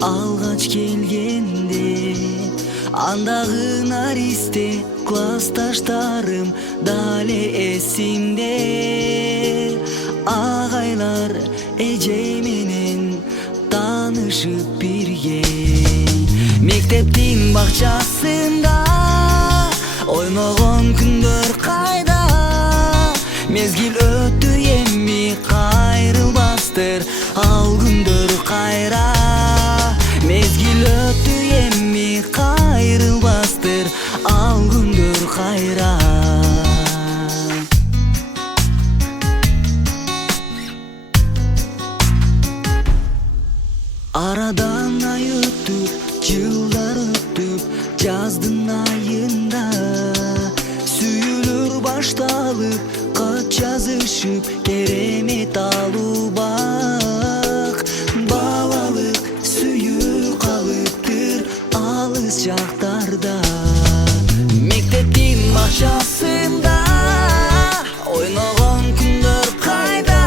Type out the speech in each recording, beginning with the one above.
алгач келгенде андагы наристе классташтарым дале эсимде. Агайлар эжей менен таанышып бирген мектептин бакчасында ойногон күндөр кайда. Мезгил өттү эми кайрылбастыр ал күндөр кайра. Мезгил өттү эми кайрылбастыр ал күндөр кайра. Арадан ай өтүп, жылдар өтүп, жаздын айында сүйүлүр башталып, кат жазышып, керемет алуу бак. Балалык сүйүү калыптыр алыс жактарда. Мектептин бакчасында ойногон күндөр кайда.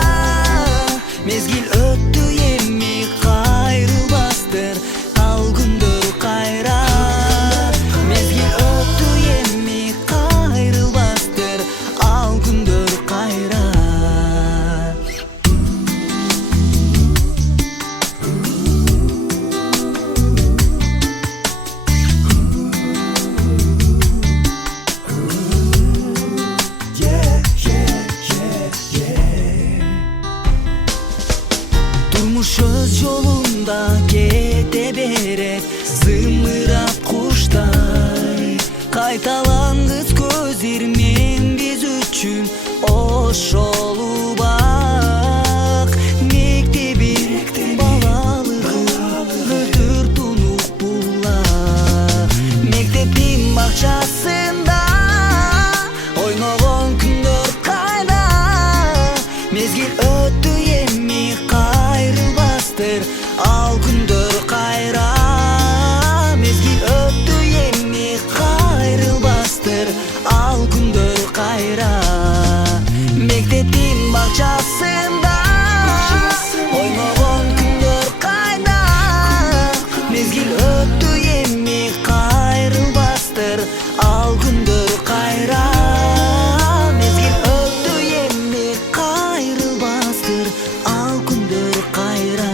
Мезгил өттү эми кайрылбастыр ал күндөр кайра. Мезгил өттү эми кайрылбастыр ал күндөр кайра. Турмуш өз жолунда кете берет зымырап куштай. Кайталангыс көз ирмен биз үчүн ошолу бак. Мектебин балалыгы өтүр тунук булак. Мектептин бакчасында ойногон күндөр кайда. Мезгил өттү эми кайрылбастыр ал күндөр кайра. Мезгил өттү эми кайрылбастыр ал күндөр кайра. Мектептин бакчасында ойногон күндөр кайда. Мезгил өттү эми кайрылбастыр ал күндөр кайра. Мезгил өттү эми кайрылбастыр ал күндөр кайра.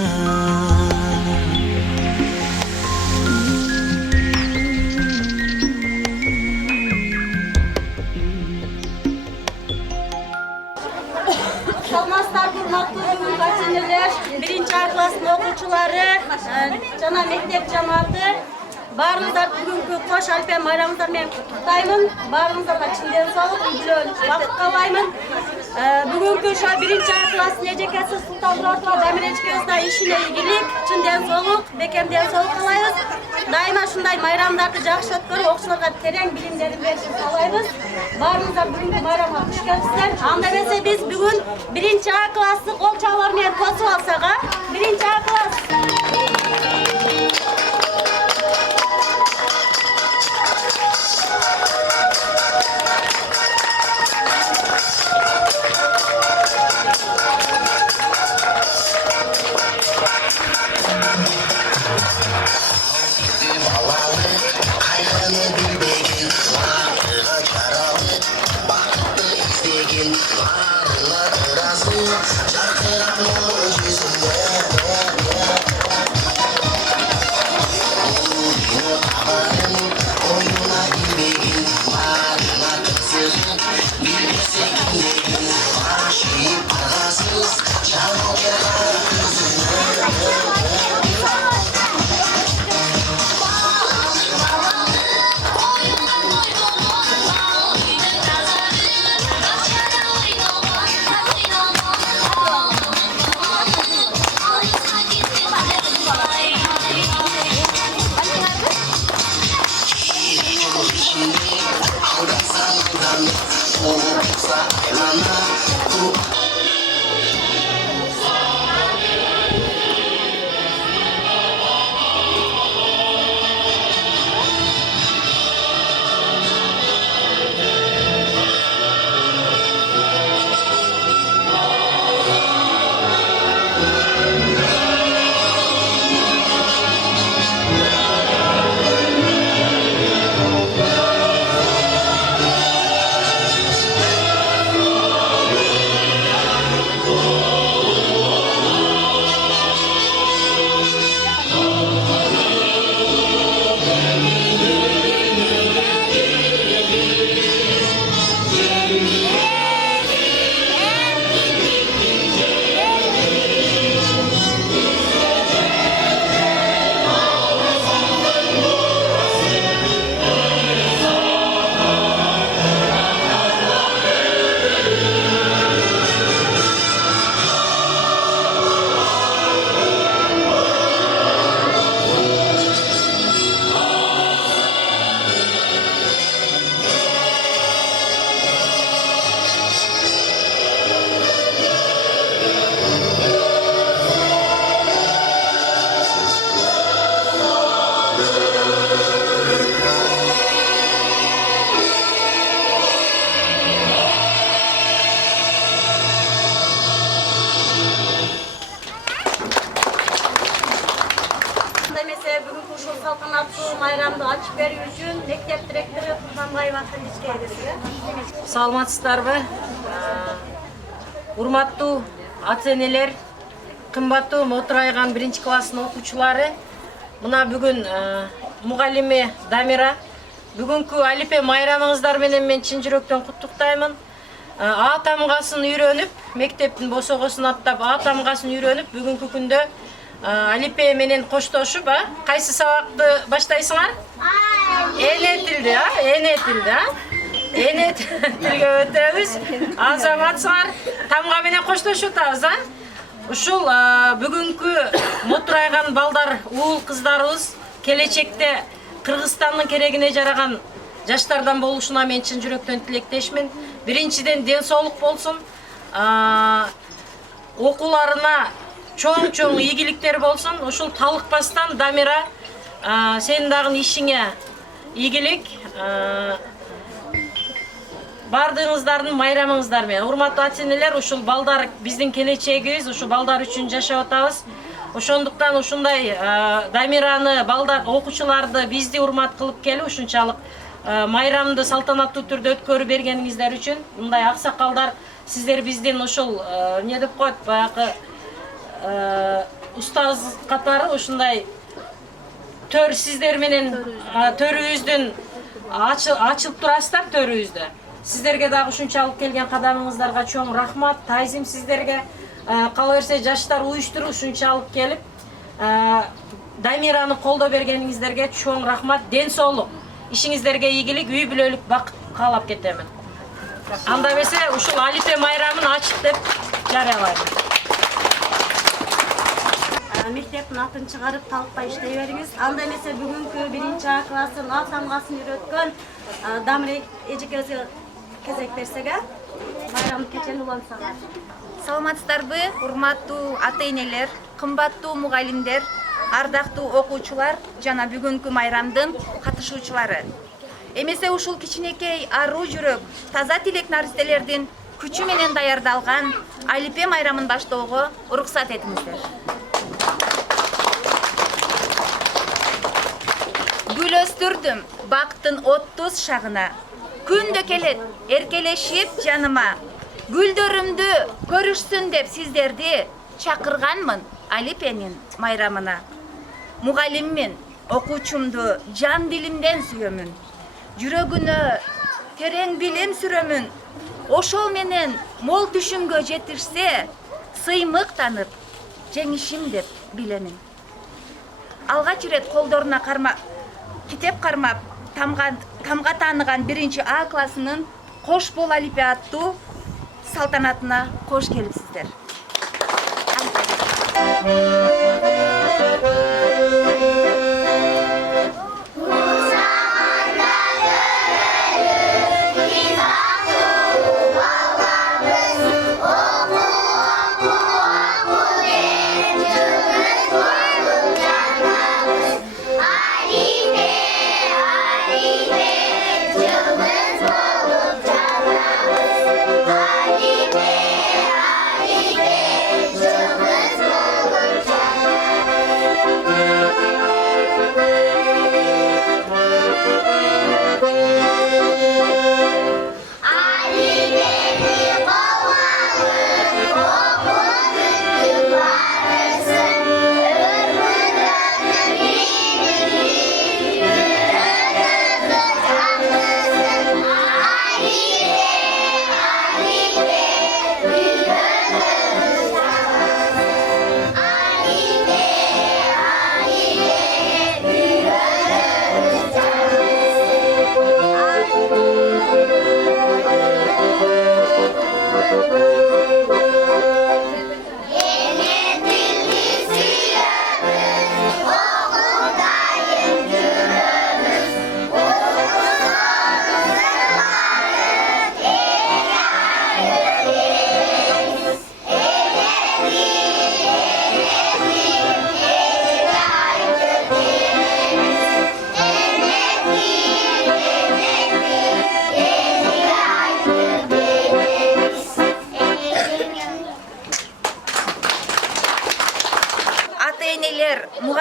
Саламатсыздар, урматтуу бүгүнкү ата-энелер, 1-А класстын окуучулары жана мектеп жамааты. Баарыңыздар бүгүнкү кош Альпен байрамыңыздар менен куттуктаймын. Баарыңыздарга чын ден соолук, үлгүлөн бакыт каалаймын. Бүгүнкү 1-А класстын эжекеси Султан Муратова Дамиречкебизде ишине ийгилик, чын ден соолук, бекем ден соолук каалайбыз. Дайыма ушундай байрамдарды жакшы өткөрүп, окуучуларга терең билимдерин беришин каалайбыз. Баарыңыздар бүгүнкү байрамга куш келипсиздер. Анда эмесе биз бүгүн 1-А классты кол чабуулар менен тосуп алсак, 1-А класс. салтанаттуу майрамды ачып берүү үчүн мектеп директору Курманбаева Хадичке келди. Саламатсыздарбы? Урматтуу ата-энелер, кымбаттуу Мотурайган 1-класстын окуучулары. Мына бүгүн мугалиме Дамира. Бүгүнкү Алипе майрамыңыздар менен мен чын жүрөктөн куттуктаймын. А тамгасын үйрөнүп, мектептин босогосун аттап, А тамгасын үйрөнүп, бүгүнкү күндө Алипе менен коштошуп, кайсы сабакты баштайсыңар? Эне тилди, эне тилди, эне тилге өтөбүз. Азаматсыңар, тамга менен коштошуп атабыз, Ушул бүгүнкү Мотурайган балдар, уул кыздарыбыз келечекте Кыргызстандын керегине жараган жаштардан болушуна мен чын жүрөктөн тилектешмин. Биринчиден ден соолук болсун, окууларына чоң ийгиликтер болсун. Ушул талыкпастан Дамира, сенин дагы ишиңе ийгилик. Бардыгыңыздардын майрамыңыздар менен. Урматтуу ата-энелер, ушул балдар биздин келечегибиз, ушул балдар үчүн жашап атабыз. Ошондуктан ушундай Дамираны, балдар, окуучуларды бизди урмат кылып келип, ушунчалык майрамды салтанаттуу түрдө өткөрүп бергениңиздер үчүн, мындай аксакалдар, сиздер биздин ушул эмне деп коет, баягы устаз катары ушундай төр сиздер менен төрүбүздүн ачылып турасыздар төрүбүздө. Сиздерге дагы ушунчалык келген кадамыңыздарга чоң рахмат, таазим сиздерге. Кала берсе жаштар уюштуруп ушунчалык келип, Дамираны колдоо бергениңиздерге чоң рахмат, ден соолук. Ишиңиздерге ийгилик, үй бүлөлүк бакыт каалап кетемин. Анда эмесе ушул Алипе майрамын ачык деп жарыялайм. Мектептин атын чыгарып талыкпай иштей бериңиз. Анда эмесе бүгүнкү 1-А класстын А тамгасын үйрөткөн Дамира эжекебизге кезек берсек, майрамдын кечени улантсаңар. Саламатсыздарбы, урматтуу ата-энелер, кымбаттуу мугалимдер, ардактуу окуучулар жана бүгүнкү майрамдын катышуучулары. Эмесе ушул кичинекей аруу жүрөк, таза тилек наристелердин күчү менен даярдалган Алипе майрамын баштоого уруксат этиңиздер. Гүл өстүрдүм бактын оттуз шагына, күндө келет эркелешип жаныма. Гүлдөрүмдү көрүшсүн деп сиздерди чакырганмын Алипенин майрамына. Мугалиммин, окуучумду жан дилимден сүйөмүн. Жүрөгүнө терең билим сүрөмүн. Ошол менен мол түшүмгө жетишсе, сыймыктанып жеңишим деп билемин. Алгач ирет колдоруна китеп кармап, тамга тааныган 1-А классынын Кош бол Алипе аттуу салтанатына кош келипсиздер.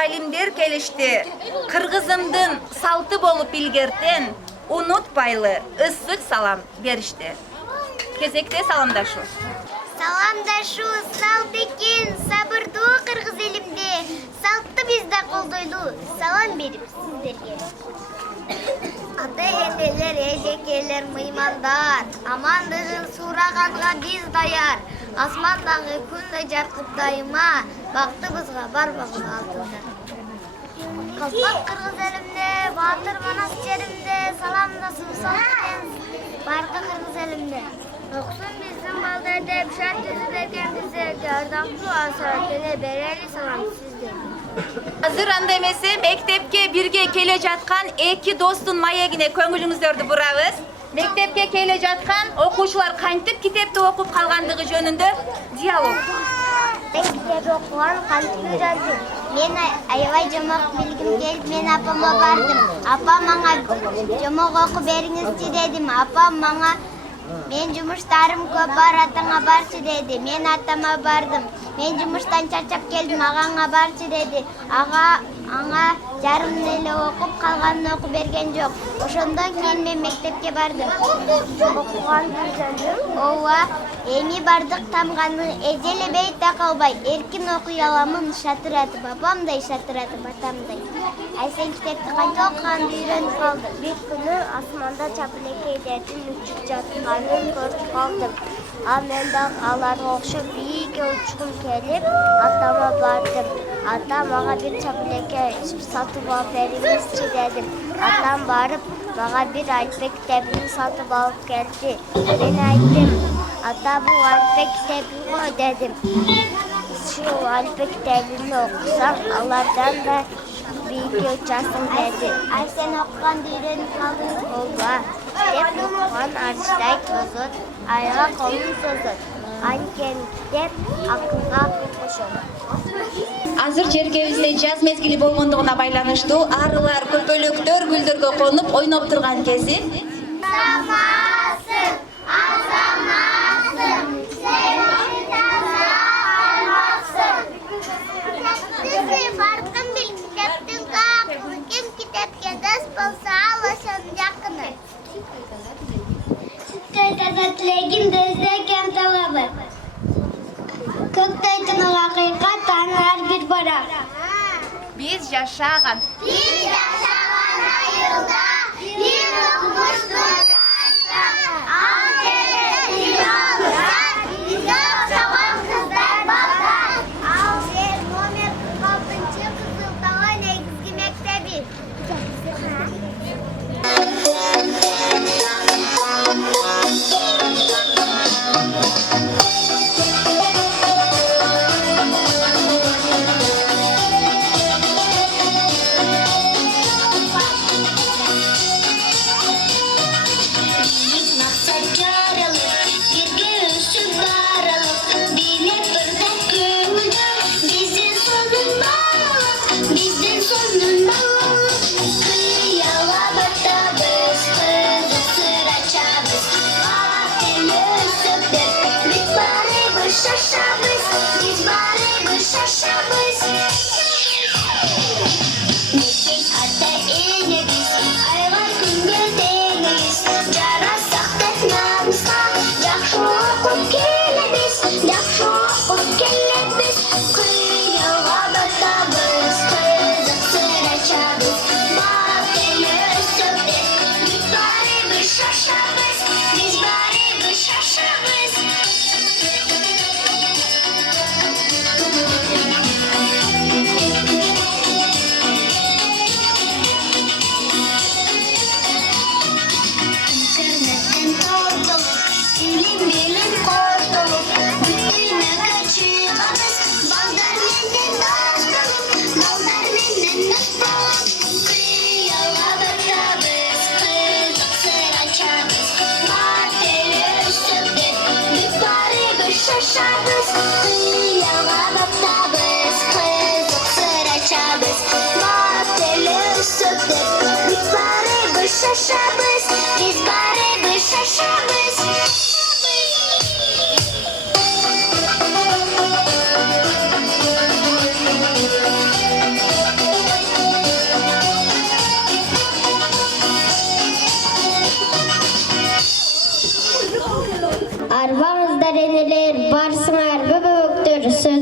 мугалимдер келишти. Кыргызымдын салты болуп илгертен унутпайлы ысык салам беришти. Кезекте саламдашу. Саламдашу салт экен, сабырдуу кыргыз элимде. Салтты биз да колдойлу. Салам берип сиздерге. Ата-энелер, эжекелер, мыймандар, амандыгын сураганга биз даяр. Асмандагы күндө жаркып дайыма, бактыбызга барбагы алтында. Калпак кыргыз элимде, баатыр манас жеримде, саламдасын салт баркы кыргыз элимде. Оксун биздин балдар деп шарт түзүп берген биздерге ардактуу асаатыны берели салам сиздерге. Азыр анда эмесе мектепке бирге келе жаткан эки достун маегине көңүлүңүздөрдү бурабыз. Мектепке келе жаткан окуучулар кантип китепти окуп калгандыгы жөнүндө диалог. Мектепте окуган кантип үйрөндүм. Мен аябай жомок билгим келип, мен апама бардым. Апам мага жомок окуп бериңизчи дедим. Апам мага мен жумуштарым көп бар, атаңа барчы деди. Мен атама бардым. Мен жумуштан чарчап келдим, агаңа барчы деди. Ага жарым эле окуп калганын окуп берген жок. Ошондон кийин мен мектепке бардым. Окуган үйрөндүм. Ооба, эми бардык тамганы эжелебей такалбай, эркин окуй аламын шатыратып, апамдай шатыратып атамдай. Ай сен китепти канча окуганды үйрөнүп калдың? Бир күнү асманда чапылекейлердин учуп жатканын көрүп калдым. Мен дагы аларга окшоп бийикке учкум келип, атама бардым. Атам мага бир чапылеке сатып алып бериңизчи дедим. Атам барып, мага бир алфавит китебин сатып алып келди. Мен айттым, ата бул алфавит китеби го дедим. Ушул алфавит китебин окусаң, алардан да бийикке учасың деди. Ай сен окуганды үйрөнүп калдың? Ооба. Китеп окуган арчтай тозот, айга колун созот. Анткени акылга акыл кошот. Азыр жеркебизде жаз мезгили болгондугуна байланыштуу арылар, көпөлөктөр гүлдөргө конуп ойноп турган кези. Самасың, азаматсың, сен таза аймаксың. Сиз баркын бил китептин кагысы, ким китепке дос болсо ал ошонун жакыны. Сүттөй таза тилегин дөздөкөн талабы. Көктөй тыныгы акыйкат ар бир барак. Биз жашаган айылда бир укмушту жашта. Ал жерде дүйнөлүктөр, бизге окшогон кыздар балдар. Ал жер номер 46 Кызыл Тала негизги мектеби.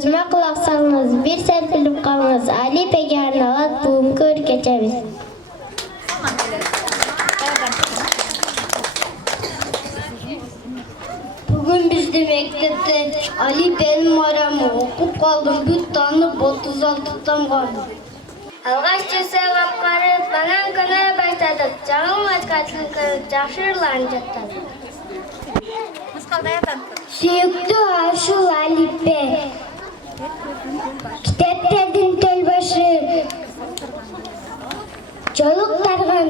Sözüme kulak salınız, bir serpilip kalınız. Ali Peki arnalat bugünkü ürkečemiz. Bugün bizde mektepte Ali benim aramı okup kaldım. Bir tane 36'dan kaldım. Algaçça sevapları bana günü başladık. Canım vatkatını жақшырланып Sүйікті Ашул Алипе, кітаптердің төлбашы, жолықтарған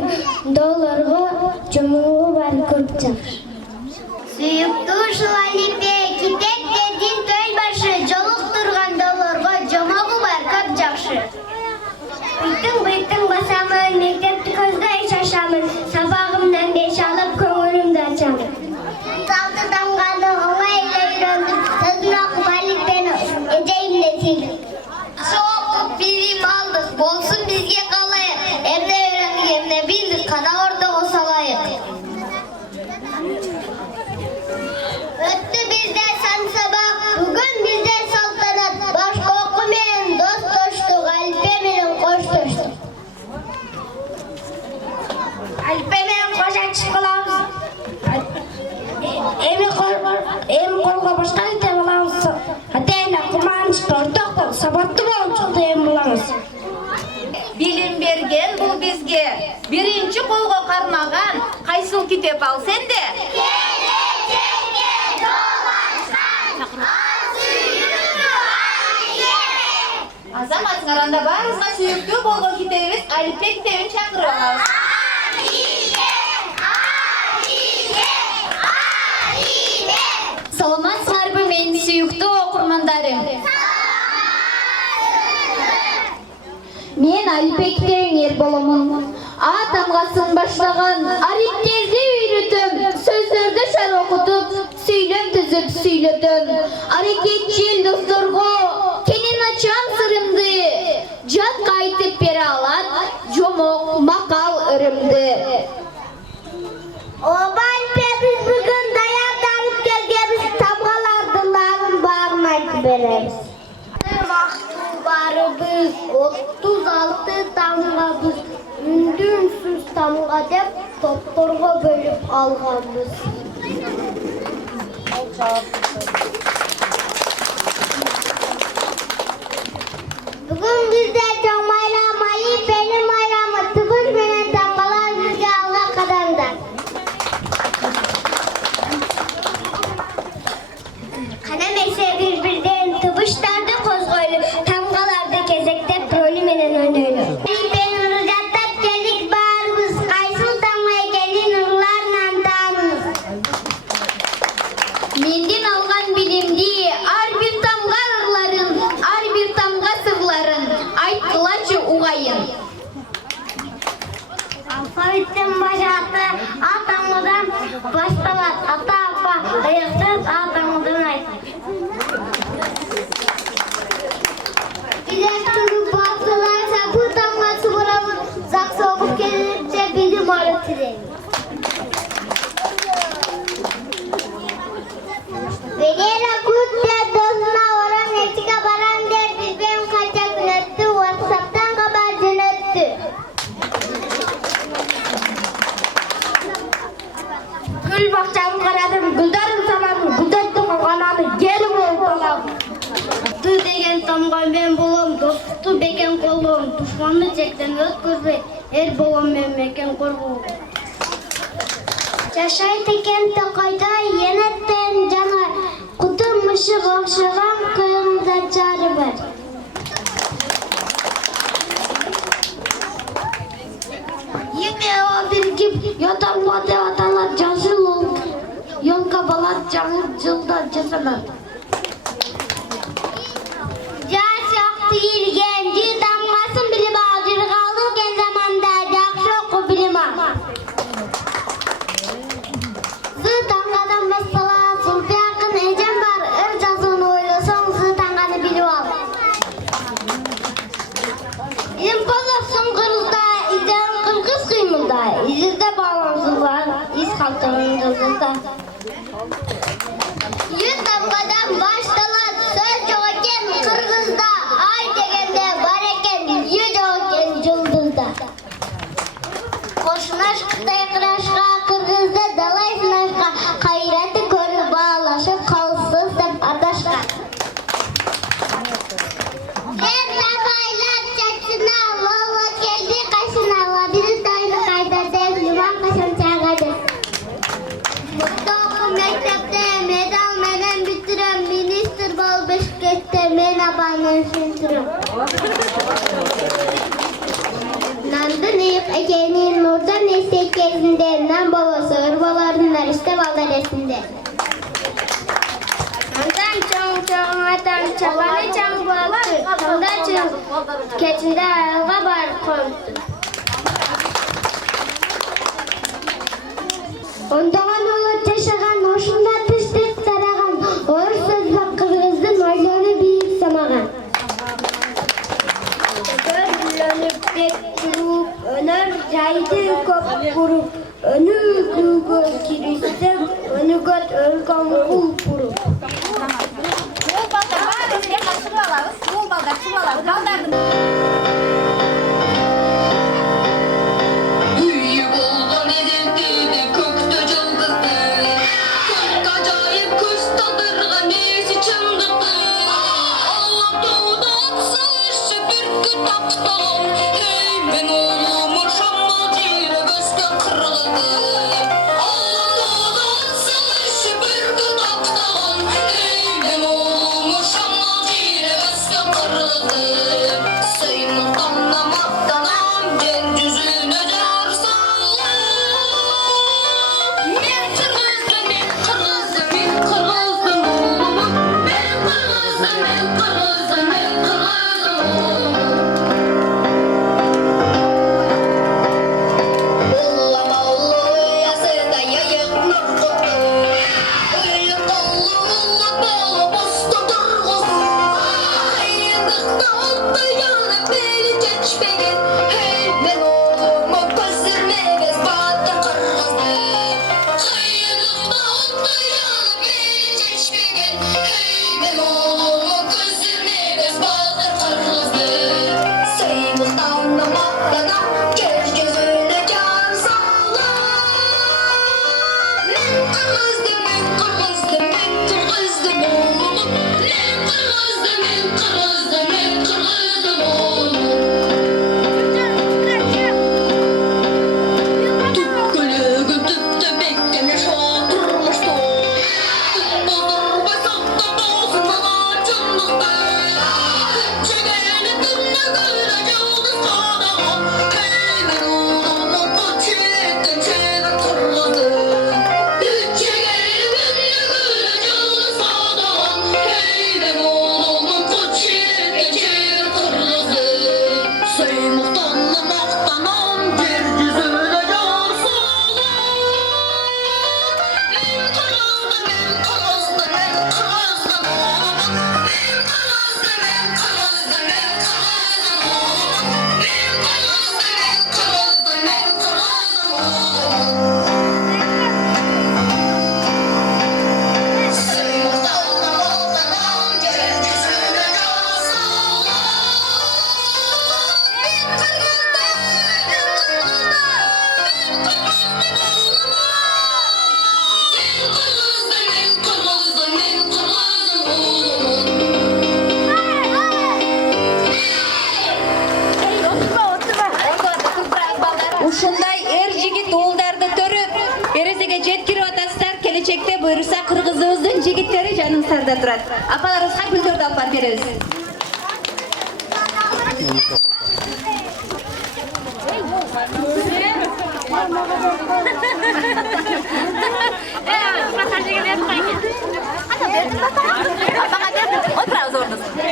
долларға жұмылғы бар көп жақшы. Sүйікті Ашул Алипе, кітаптердің төлбашы, жолықтырған долларға жұмылғы бар көп жақшы. Бүйттің басамын, мектепті көзді шашамын, сабағымнан беш алып көңілімді açамын. Saltı damgalı olayla yüründüm, sözünü okup Alip'ten edeyimle sildim. Çok bilim aldık, bolsun bizge kalayık. Emne öğrendik, emne bildik, kana orada osalayık. Öttü bizde sen sabah, bugün bizde saltanat. Başka okumayan dost doştuk, Alip'e koş doştuk. Alip'e koşa çıkılamız. Emin kolga başka ite bulamыз. Atayla kumanç tortok sabattı bolçukta em bulamыз. Bilim bergen bu bizge. Birinci kolga karmagan kaysıl kitep al sen de. Gelecekte dolaşan asıyını Aliye. Azamat aranda barızga sүйүктүү болгон китебиz Alip'e kitebin çakırıyoruz. Саламатсыздарбы менин сүйүктүү окурмандарым? Мен Алипе китебин Эрболомун. А тамгасын баштаган арифтерди үйрөтөм, сөздөрдү шар окутуп, сүйлөм түзүп сүйлөтөм. Аракетчил досторго кенен ачам сырымды, жатка айтып бере алат, жомок макал ырымды. Обал biz bugün dayanıp gelgemiz tamgalardıların bağına айтып беребиз. Barыбыз 36 тамгабыз, үндүнсүз тамга деп топторго бөлүп алганбыз. Бүгүн бизде чоң майрам, Алипенин майрамы, тыбыз менен тамгалар бизге алга кадамда. Kanamese birbirinden tıbışlarda kozgoylu, tamgalarda kezektep rolü menen oynaylı. Ben rızattap geldik bağırımız, kaysıl tamgaya gelin ırlarla dağınız. Mendin algan bilimdi, ar bir tamga ırların, ar bir tamga sırların, aytkılaçı uğayın. Alfabetten başatı, atamıdan baştalat, ata apa, dayaksız atamıdan aytır. Gidek turup baktılarsa bu tamgası buramın, zak soğuk gelirse bilim öğretirim. Venera kutla dostuna oran etika baran derdi, benim kaçak nöttü, WhatsApp'tan kabarcı nöttü. Gül bakçamı karadım, güldarım sanadım, güldarım kanadı, gelin oltalam. Dostu degen tamga men bolom, dostu beken kolum, düşmanlı çekten ötkürbe, er bolom men meken korgum. Yaşayt eken tokoyda yenetten janar, kutum mışık okşagan kıyımda çarı var. Yine o birgip yotamla de atalar жазыл ол, yolka balat жаңы жылда жасанат. Жас яқты елген, жи тамғасын біліп ал, жырғалы кен заманда жақшы оқу білім ал. Зы таңғадан бастала, сұлпы ақын әжем бар, ыр жазуын ойласаң, зы таңғаны біліп ал. Ем қолықсың қырылда, изен қырғыз қимылда, изілде балансызлар, из қалтығын жылда. Yüz damgadan baştalar, söz yok eкен Kıstay kıraşka, Kırgızda dalay sınашka, Kayratı körü bağlaşıp kalsız dep adaşka. Baylar çaçına, valla geldi kaşına, Vabiri tayını kayda dev, yuvan kaşın çağadı. Mutlu oku mektepte, medal menen bitirem, Minister bol Beşiktaş'ta, men abanın süntürüm. Nandın eyip egenin nurdan esek gezinde, Nan babası ırbaların narışta valaresinde. Andan çoğun atan çabanı çam baktı, Ondan çoğun keçinde ayılga bar kondu. Ondağan oğlu taşıgan, Oşunda tıştık saragan, Oğursuz bak Kırgızdın oylonu büyük samagan. Görülönüp bek durup, Önür caydı köp kurup, Önü gülgöz kiristim, Önü göt ölgen kul kurup. Bol balдар var, bizge katılып алабыз. Bol balдар sup alabız. Baldardın Büyük olgun edildi kökte cıldızdı. Çok acayip kuş tadırgan nesi çındıktı. Allah doğdu atsalışı bir gün taptan. Hey ben oğlumun şammal cire gözge kırıldı. Allah doğdu atsalışı bir gün taptan. Hey ben oğlumun şammal cire gözge kırıldı. Sayımı anlamaktan amcen yüzüne car sallar. Men kırmızı, men kırmızı, men kırmızı oğlumun. Men kırmızı, men kırmızı, men kırmızı oğlumun. Bullamalı yasada yayık nur tuttu. Ölü kollu bağlı posta durgusu. Ayıdıkta oldu yanı beli geçmegin. Hey ben oğlumu gözürmegez batır kırgızdı. Ayıdıkta oldu yanı beli geçmegin. Hey ben oğlumu gözürmegez batır kırgızdı. Sayımızdan da maktadan göz gözüne can sallar. Men kırgızdı, men kırgızdı, men kırgızdı oğlumun. Men kırgızdı, men kırgızdı, men kırgızdı oğlumun. Tükkülüğü tüpte beklemiş oturmuştu. Tutmadır basakta boğazına açılmıştı. Çekeni dünle göre çaldı sağdan. Hey ben oğlumun koç ettin çevir kırıldı. Çekeni dünle göre çaldı sağdan. Hey ben oğlumun koç ettin çevir kırıldı. Saymaktan maktanan bir yüzüne car sallar. Men kırıldı, men kırıldı, men kırıldı oğlumun. Men kırıldı, men kırıldı, men kırıldı oğlumun. Men kırıldı, men kırıldı, men kırıldı oğlumun. Saymaktan maktanan bir yüzüne car sallar. Men kırıldı, men kırıldı, men kırıldı oğlumun. Men kırıldı, men kırıldı, men kırıldı oğlumun. Ушундай эр жигит уулдарды төрүп, эрезеге жеткирип атасыздар. Келечекте буйруса кыргызыбыздын жигиттери жаныбыздарда турат. Апаларыбызга гүлдөрдү алып барып беребиз. Апага бердим, отурабыз ордубузга.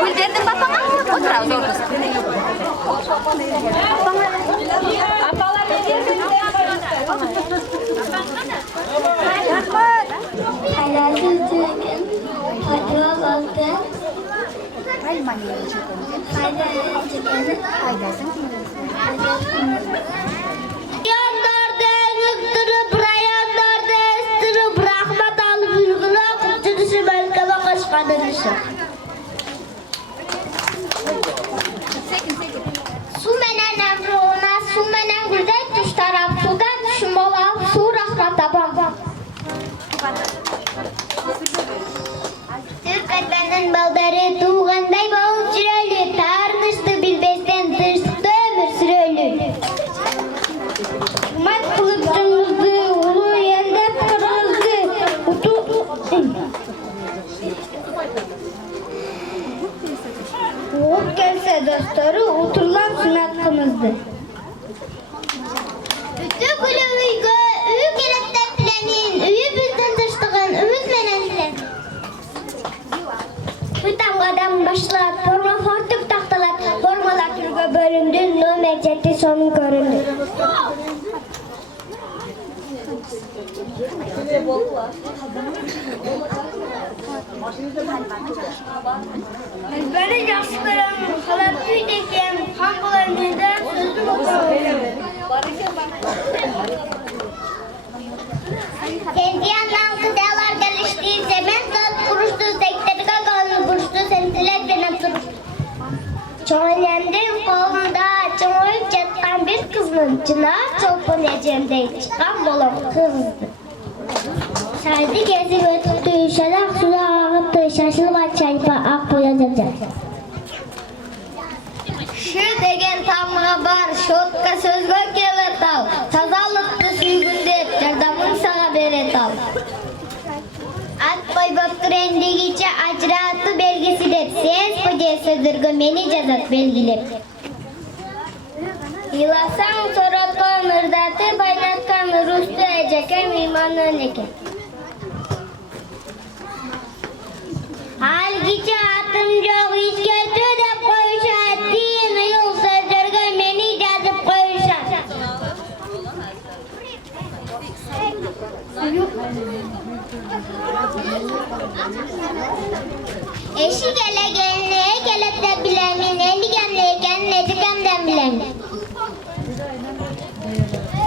Гүл бердим апага, отурабыз ордубузга. Апалар Haylasız tüygün, Fatıma baktı. Yanlarda yıktırıp, rayanlarda estirip, rahmet alıp yürgüne kurtuluşu belkeme kaşkanırışı. Su menen emri ona, su menen güzel tuş taraf sudan номер 7 сомун көрүндү. Beni yaxşı görəmin, xalatlı ekan, kan qolanında sözüm Kendiyandan kıdalar geliştiği zaman saat kuruştu, sekterine kalın kuruştu, sentiler denen turuştu. Çoğalendim kolunda açımayıp yatkan bir kızın çınar çolpun ecemde çıkan bolam kızdı. Saydı gezip ötüktü, şalak suda ağıttı, şaşılıp çaypa ak boyacacak. Şu degen tamığa bar, şotka sözgö kelet al, tazalıkты süygündep, jardamın sağa beret al. At koybaptır endegiçe ajratı belgisi dep, ses pıde sözdürgü meni жазат belgilep. Yılasan soratkan ırdatı, baynatkan rustu eceken imanın eken. Halgiçe atım жоқ, işkertü dep koyuşat, din yıl sözdürgü meni жазып koyuşat. Eşi gele gelene gelip de bilemin, eli gemleyken necikemden bilemin.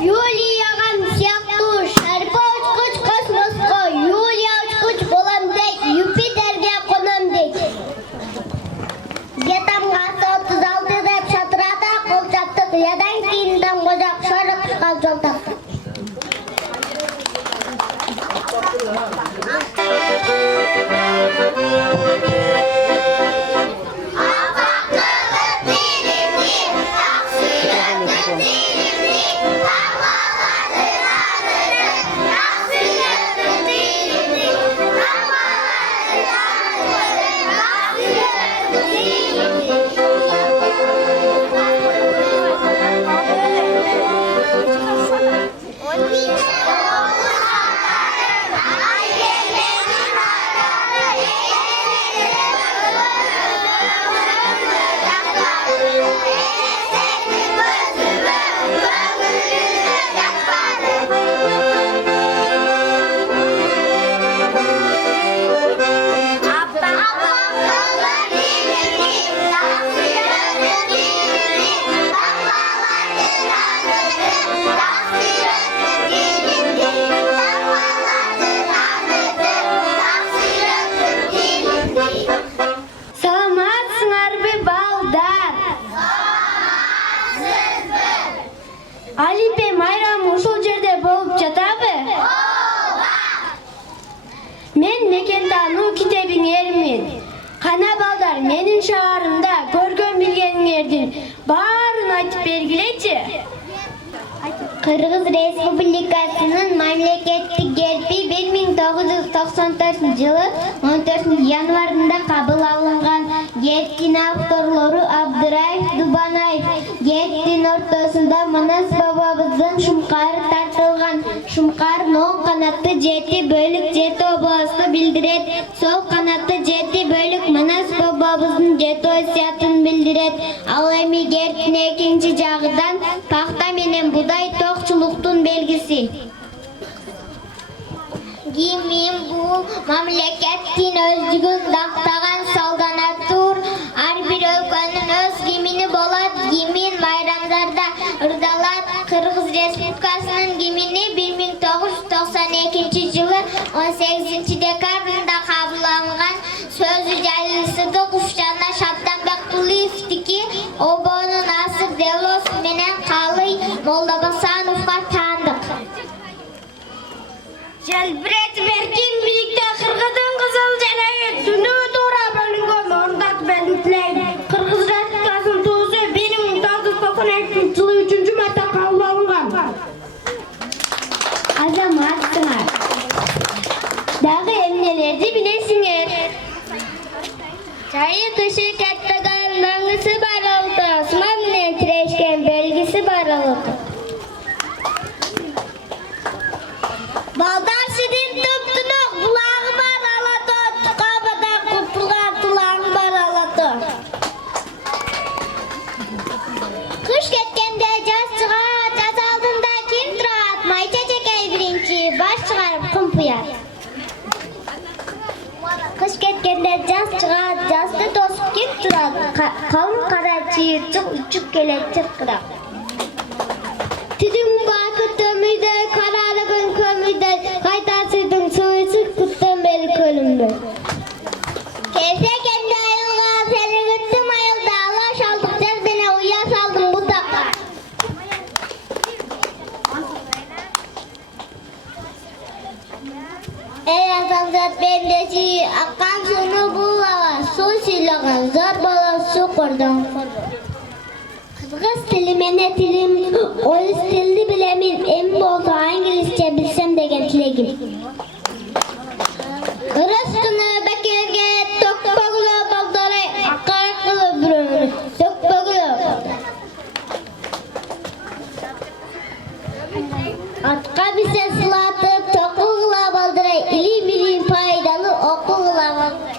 Yulia'gam siyaktı, şarpa uçkuç kosmosko, Yulia uçkuç bolam dek, Jüpiter'ge konam dek. Getam gası 36 dep şatırata kol çaptık, yadan kiyinden kocak şarık çıkal jol taptık. Alipe Mayram uşul jerde bolup жатабы? Men Mekentanu kitebin erimin. Kana balдар menin şaharımda görgön bilgeniңердин baarın айтып бергилечи. Kırgız Respublikasının memleketlik gerbi 1994 yılı 14 yanvarında kabul alıngan Gertin avtorları Abdurayev Dubanayev. Gertin ortasında Manas babamızın şumkarı tartılgan. Şumkar non kanatlı jeti bölük jeti oblasını bildiret. Sol kanatlı jeti bölük Manas babamızın jeti osiyatın bildiret. Al emi Gertin ekinci jagıdan pakta menen buday toqçuluktun belgisi. Gimin bu mamlekettin özgün daqtagan salganatur. Har bir өлkөнүн öz gimini bolat. Gimin bayramlarda ırdalat. Kırgız Respublikasının gimini 1992 yılı 18 dekabrında kabullangan sözü jайлысыды Kufşanda Şaptanbek Tuliyev'diki obonun asır Delos menen Kalıy Moldabasanov'a tanıdık. Jelbiret berkin birlikte Kırgız'ın kızıl janayi tünü doğra bölüngen ordat belirtilen Kırgız Respublikasının tuğusu 1992 yılı 3. Mart'ta kabul alıngan. Azamatsınlar. Dağı emnelerdi bilesinger. Çayı kışı kattagan mangısı baraldı. Osman menen tireşken belgisi baraldı. Balдар sidin tıptınık bulağı var aladı. Tıkabadan kurtulgan tulağı var aladı. Kış Kalın kara çığırcık uçup gelir çırkırak. Tüdüm bakı tömüde, kararlıgın kömüde, kaytasıdın soğusu kuttan beri kölümdü. Kese kendi ayılga, seni gittim ayıldı, Allah şaldık cerdine uya saldım bu dakika. Ey azamzat bendesi, akkan sunu bullava, su silagan, zat bala su kordan. Kızgız tili mene tilim, olis tildi bilemin, em bolsa İngilizce bilsem degen tilegim. Rızkını bekirge, tokpagılı baldaray, akarkılı bürünü, tokpagılı. Atka bize sılatıp, tokugıla baldaray, ilim ilim faydalı okugıla baldaray.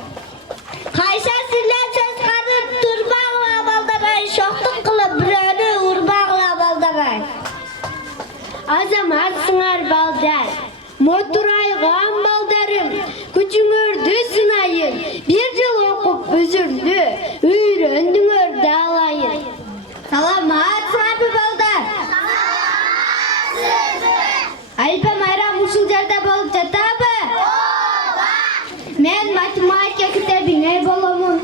Kaysa sizler söz karıp, turbağıla baldaray, şoktuk kılıp, bürünü urbağıla baldaray. Azam atsıngar baldar, moturaygan baldarım, küçüngördü sınayın, bir yıl okup üzüldü, öğrendüngör dağlayın. Salamatsıngar bir baldar. Alpe Mayram usul yerde bolup jatabı? Men matematika kitabine bolamun.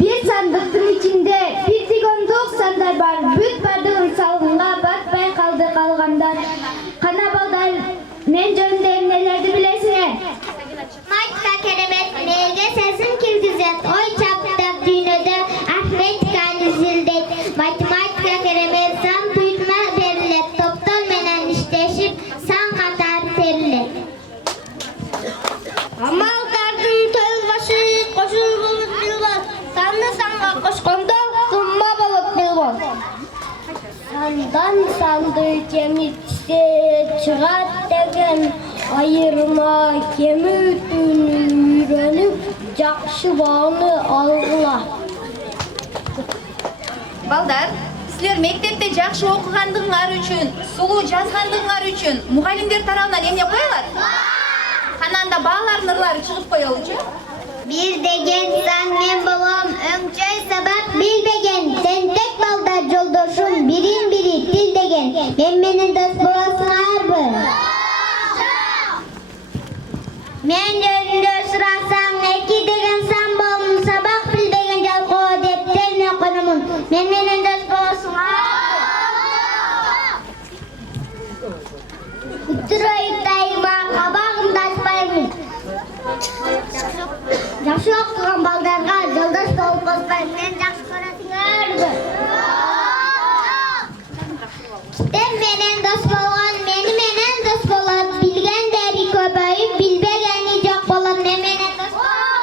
Bir sandıktın içinde bir digonduk sandal var. Büt bardığın salgınga batmay kaldı kalgandan. Kana baldar men jönde nelerdi bilesine? Matematika keremet neyge sesin kirgizet. Oy çaptak düğünöde Ahmet Kani zildet. Matematika keremet san büyütme verilet. Toptan menen işleşip san katar serilet. Amal kardın toyul başı koşul bulut bilmez. Sandı sanga koşkonda summa bulut bilmez. Sandan sandı kemitse çıgat degen ayırma kemi ütünü öğrenip jakşı bağını algıla. Балдар, силер мектепте жакшы окугандыгыңар үчүн, сулуу жазгандыгыңар үчүн мугалимдер тарабынан эмне коёлат? Кананда баалардын ырлары чыгып коелучу? Bir degen san men bolam öngçöy sabak bilbegen. Tentek balda joldoşum birin biri til degen. Men menen dost bolasыңарбы? Men jönündө surasaң эки деген сан болмун sabak bilbegen жалко дептерине конумун. Men menen dost bolasыңарбы? Утуроюктайыма кабагымды ачпаймын. Жақсы оқыған балдарға жолдас болып қоспайын, мен жақсы көресіңерді. Китеп менен дос болған, мені менен дос болады. Білгендері көбейіп, білбегені жоқ болады, мен менен дос болған.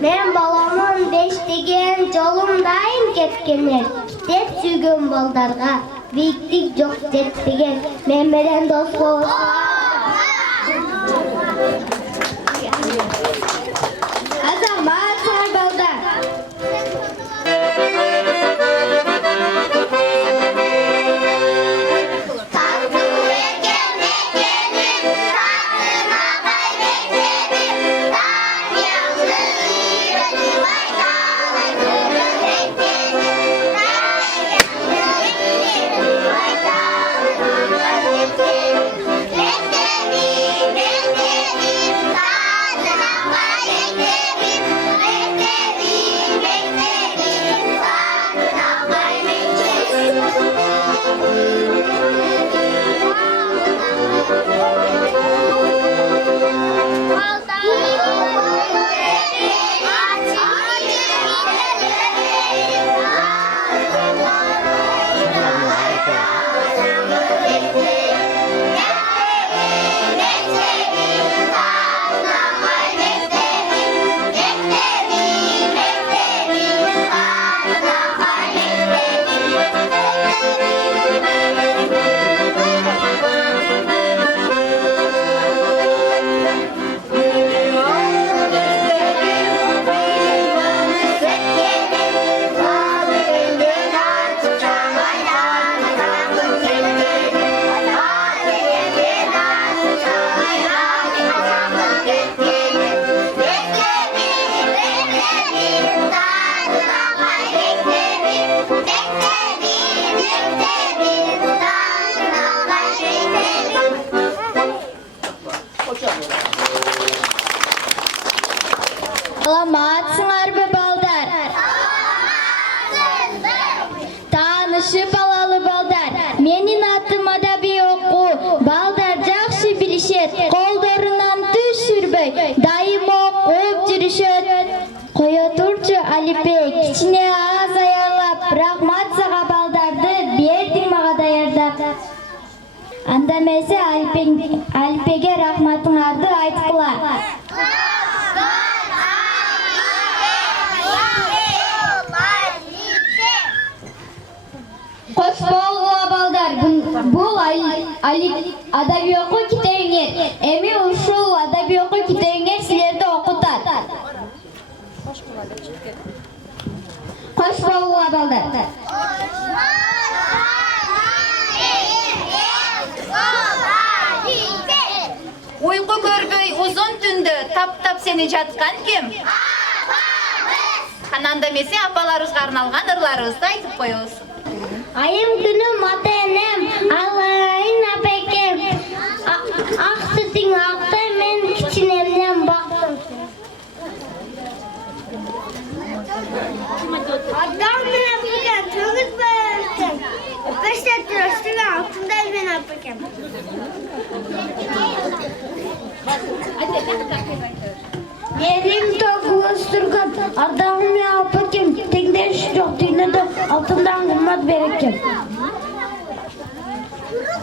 Мен баламын бештеген жолымдайым кеткенер. Китеп сүйген балдарға биіктік жоқ жетпеген, мен менен дос болған. Azamat balda. Tatlı ekem ekenim, tatlına kaybetmedim. Tam yanlı yüreğim aydalı kırık ekmeğim. Tam yanlı yüreğim aydalı kırık ekmeğim. жакшы балалы балдар. Менин атым Адаби окуу. Балдар жакшы билишет. Колдорунан түшүрбөй, дайым окуп жүрүшөт. Кое турчу Алипей, кичине аз аярлап, рахмат сага балдарды бердиң мага даярдап. Анда эмесе Алипеге рахматыңарды айткыла. Кош болгула балдар, бул адаби окуу китебиңер. Эми ушул адаби окуу китебиңер силерди окутат. Кош болгула балдар. Uyku görбөй uzun түндө таптап сени жаткан ким? Апабыз. Кананда эмесе апаларыбызга арналган ырларыбызды айтып коебуз. Айым күнүм ата энем, алайын апекем. Ак сүтүң акты, мен кичинемден бактым. Адам менен билген төгүз берем. Бештеп турасың, алтындай мен апекем. Менин төгүстүргөн ардагым мен апекем, теңдеш жок дүйнөдө алтындан кымбат берекем.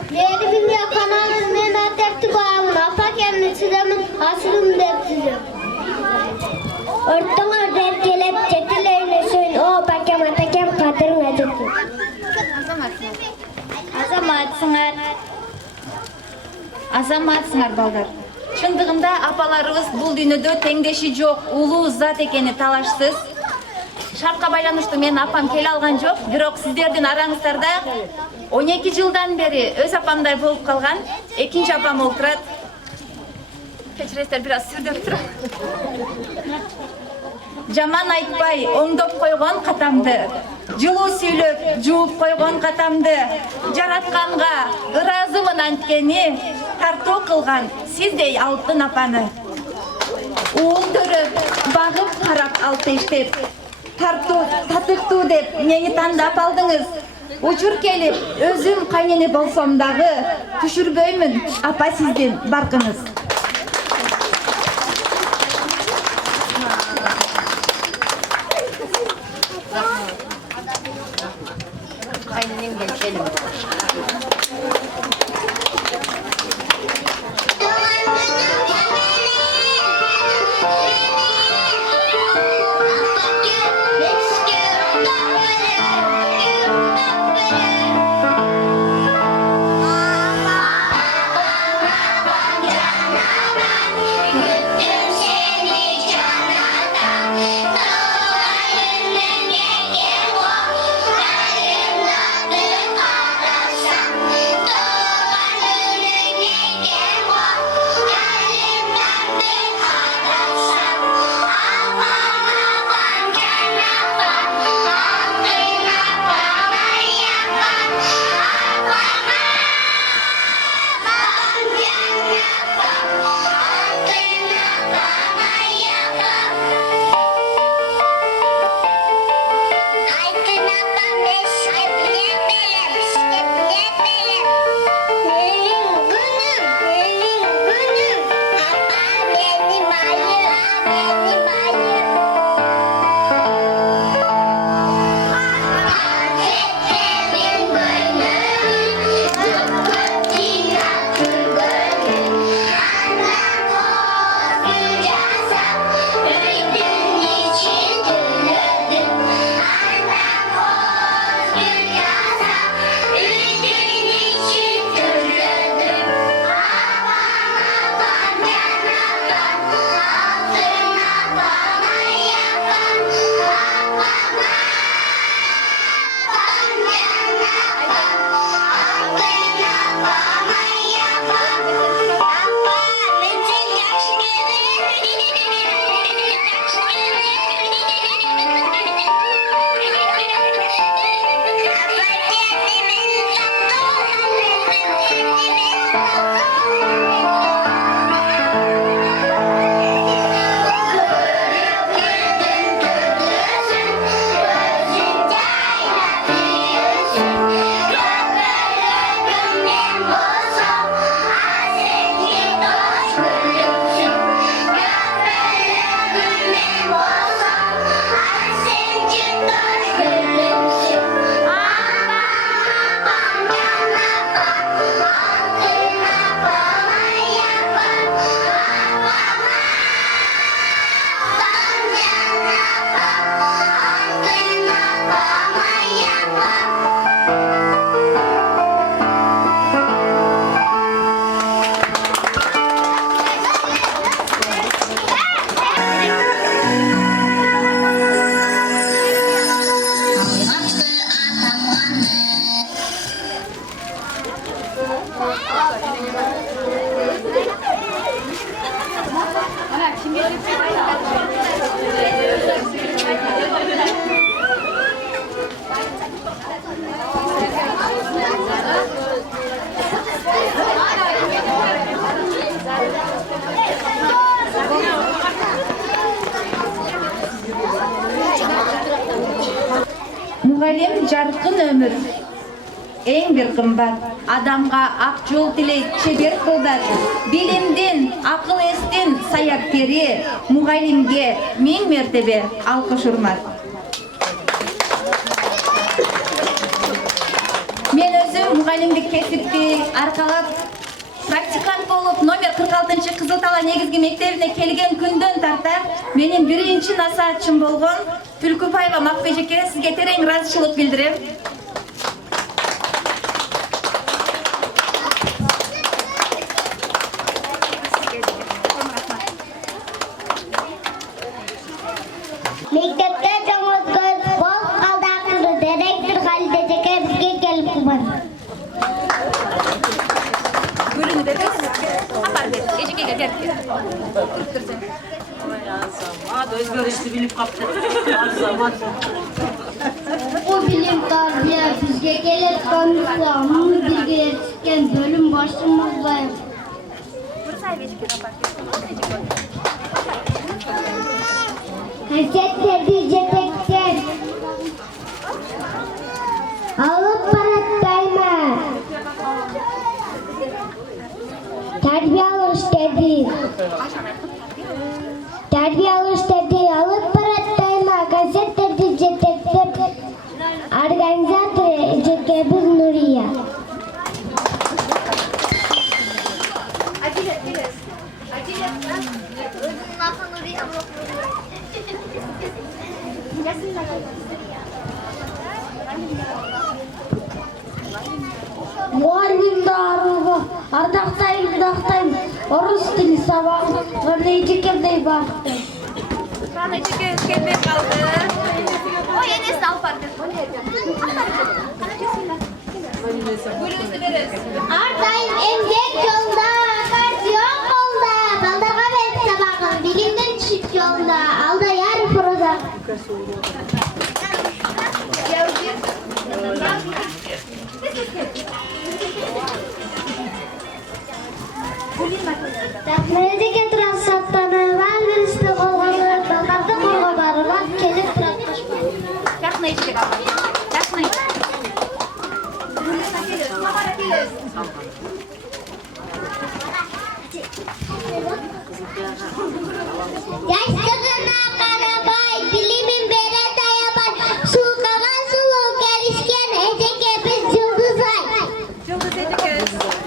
Беримине каналым мен атекти коямын, апакемди сүзөмүн, асылым деп сүзөм. Өрттөңөр деп келип, жетилейин өсөйүн, о апакем, атакем, кадырыңа жетин. Азаматсыңар балдар. Чындыгында апаларыбыз бул дүйнөдө теңдеши жок, улуу зат экени талашсыз. Шартка байланыштуу менин апам келе алган жок, бирок сиздердин араңыздарда 12 жылдан бери өз апамдай болуп калган экинчи апам олтурат. Кечиресиздер, бир аз сүрдөп турам. Жаман айтпай, оңдоп койгон катамды, жылуу сүйлөп, жууп койгон катамды, жаратканга ыраазымын анткени, тартуу кылган сиздей алтын апаны. Уул төрөп, багып карап алтештеп, татыктуу деп мени тандап алдыңыз. Учур келип, өзүм кайнене болсом дагы, түшүрбөймүн апа сиздин баркыңыз. Muğalim жарқын өмір, ең бір қымбат, адамға ақ жол тілейді, шебер қолдат. Білімден, ақыл естен саяпкері, мұғалімге мен мәртебе алқыш ұрмат. Мен өзім мұғалімдік кәсіпті арқалап, практикант болып номер 46 Қызылтала негізгі мектебіне келген күнден тарта менің бірінші насаатшым болған Түлкібаева Мақпежеке сізге терең разышылық білдірем. Мектепте жоңыз көз бол қалдақыры директор Халиде Жеке бізге келіп қылбады. Gülünü de apar ver, ecekege berke. Hadi özgürlüğü bilip kaptı. Azam. O bilim tarbiya bizge gelir tanışla, onu birge yetişken bölüm başımızdayım. Kasetleri jetekten alıp barattayma. Terbiye alış dedi. Terbiye alış dedi. Alıp barattayma. Kasetleri jetekten organizatörü Cekebiz Nuriye. Muallim darığı, ardaqtayım, orus dili sabahı, Ecekemdey baktım. Sana eceke kelbek kaldı. O yenesini al fark et. Gülünüzü veririz. Ardayım emgek yolda, akar yok kolda. Baldarga verip sabahın, bilimden düşüp yolda. Alda yar proda. Rahmeti getiren sattanı, ben birisi olganı, baldarda kolga barılar, kelip bırakmışma. Жақын eceke kaldı. Жақын eceke. Gülünüzü geliriz. Mabara geliriz. Yaşlılığına karabay, bilimin bere dayabay. Sulkagan sulu gelişken Ecekebiz Yıldızay. Yıldız eceke.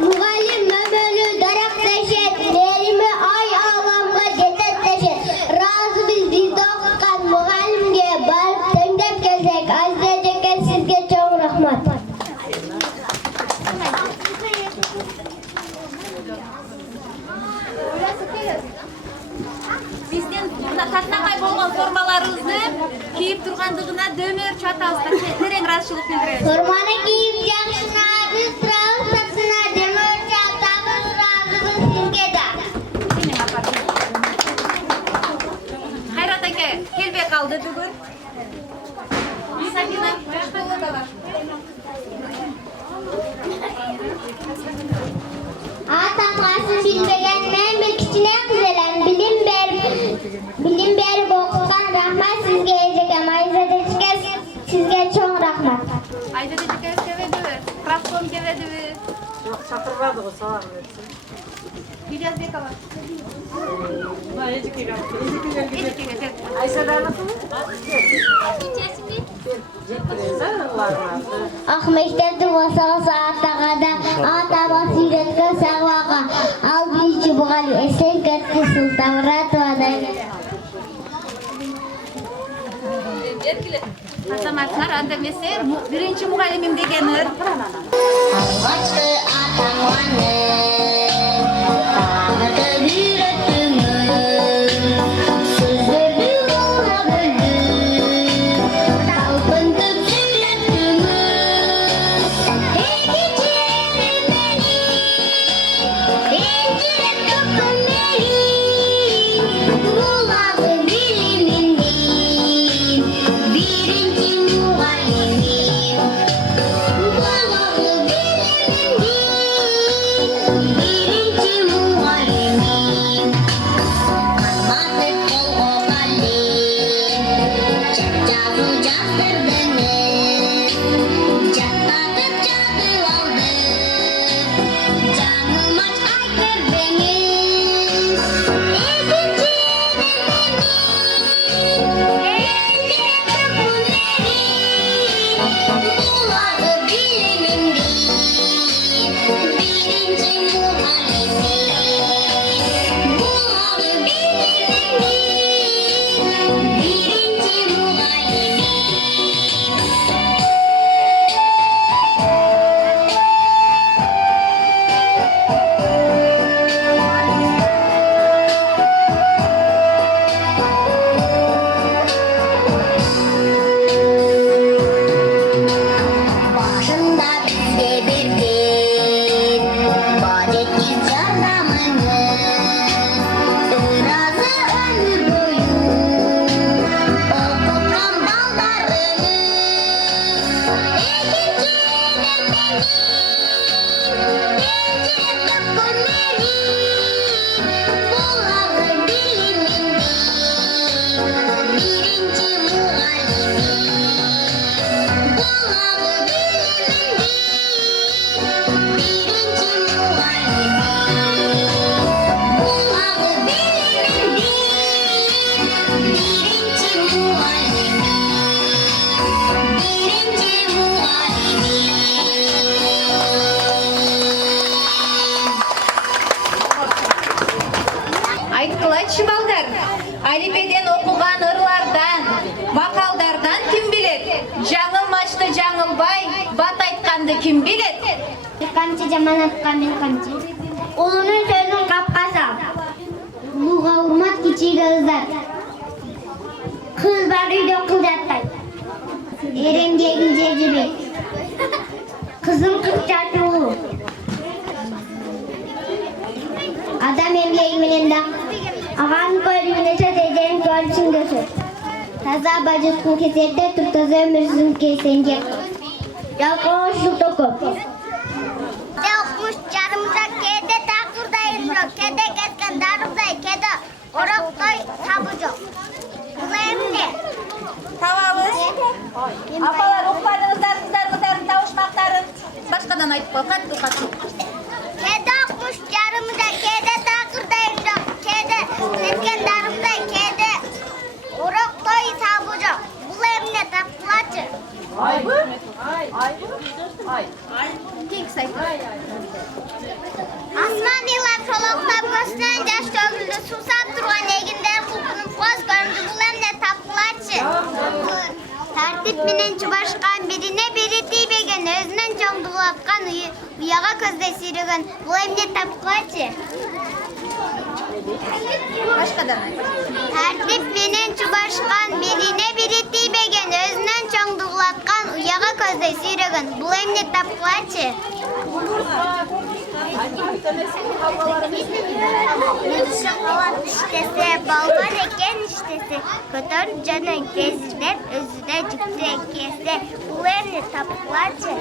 Muğalim mömölü darak deşet, derimi ay ağlamga cetet deşet. Razı bizde okukan muğalimge barıp döndep gelsek. Aziz Eceke sizge çok rahmat. Бізден тастамай болған формаларыңызды киіп тұрғандығына дөмер чатабызға терең разышылық білдіреді. Formаны kiyip жақшына, біз тұрауыз сатсына, демір çatağız razımız sizge de. Қайрат әке, келбей қалды бүгін. Сабина Жашпайлы да бар. Атанғасын білмеген мен бір кішкене қыз елем. Bilim berip okutkan rahmat sizge Ecegem. Aziz Eceke sizge çok rahmat. Айда eceke sevedi, Krafton sevedi. Yok çatırmadı o salam versin. Biraz beka var. Buna Ecek'e kaptı. Eceke getir. Ayşe anlatın mı? Ah mektepte olsa saatte kadar atama suyretken savağa. Al bir çubuğalı esen kötü Sultan Muratova. Азаматтар анда эмесе биринчи мугалимим дегенир. Algaçlı atamlanı, dağıdı büyüttünüz, sözleri yola böldüm, talpıntıp söylettiniz. Ey geçerim beni, bilimin birinci muallimi. Bulağı bilimin birinci muallimi. Başında bizde bir gün Badetli candamanız Irazı ömür boyu Okutan ballarımız İkinciden benim Birinci tıpkın benim Bulağı bilimin birinci muallimi. Bulağı bilimin birinci muallimi. Bulağı bilimin birinci muallimi. Birinci muallimi. Айтқылайчы балдар, Алипеден оқыған ырlardan, мақалдардан кім білет? Жаңылмашты жаңылбай, бат айтқанды кім білет? Қанчы жаман атқа мен қанчы. Ұлының сөзін қапқа сал. Ұлыға урмат, кичиге ызат. Қыз бар үйде қыл жатпайды. Ереңдегін жезібек. Қызым 40 жасы ұлы. Адам емлеği менен да ағаның көрігіне тезерін көрішін көсір. Таза бажысқын кесерде тұп-таза өмірсізін кесенге. Жалқауышылды көп. Кеде оқмыш жарымда, кеде тақырдай жоқ, кеде кеткен дарымдай, кеде орақтай табы жоқ. Бұл емне? Табабыз. Апалар оқпадыңыздар, қыздарыңыздардың тауышмақтарын. Başkadan айтып қой, қатты. Kedi okmuş yarımda, kedi takırdayım yok, kedi ketken darımda, kedi uruk toyu sabucak. Bu emne tapılaçı. Asman yıllar çoluktap gösteren yaş döküldü, susap durgan eginden kulpunun koz göründü. Bu emne tapılaçı. Tertip bininci başkan birine biri tibegen, özünden çoğdulapkan uyağa közde sürügen. Bu emne tapılaçı. Başkadan ayt. Tertip bininci başkan birine biri tibegen, özünden çoğdulapkan uyağa közde sürügen. Bu emne tapılaçı. Şokolat iştesi, balbar eken iştesi, kötör canın gezirler, özü de cüktü ekesi, ularını tapılaçı.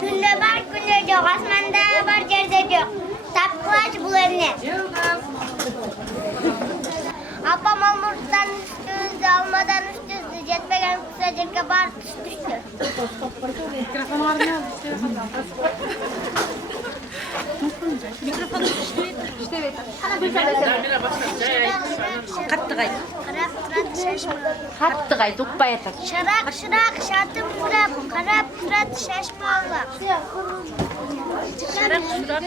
Tünde var, günde yok, asmanda var, yerde yok. Tapılaçı bularını. Apam almurttan üstüzdü, almadan üstüzdü, jetmegen kısacıkka bar düştü. Қатты қайт. Қарап тұрады шашма. Қатты қайт, ұқпай атады. Шырақ, шатым құрап, қарап тұрады шашма аулақ. Şarak şurak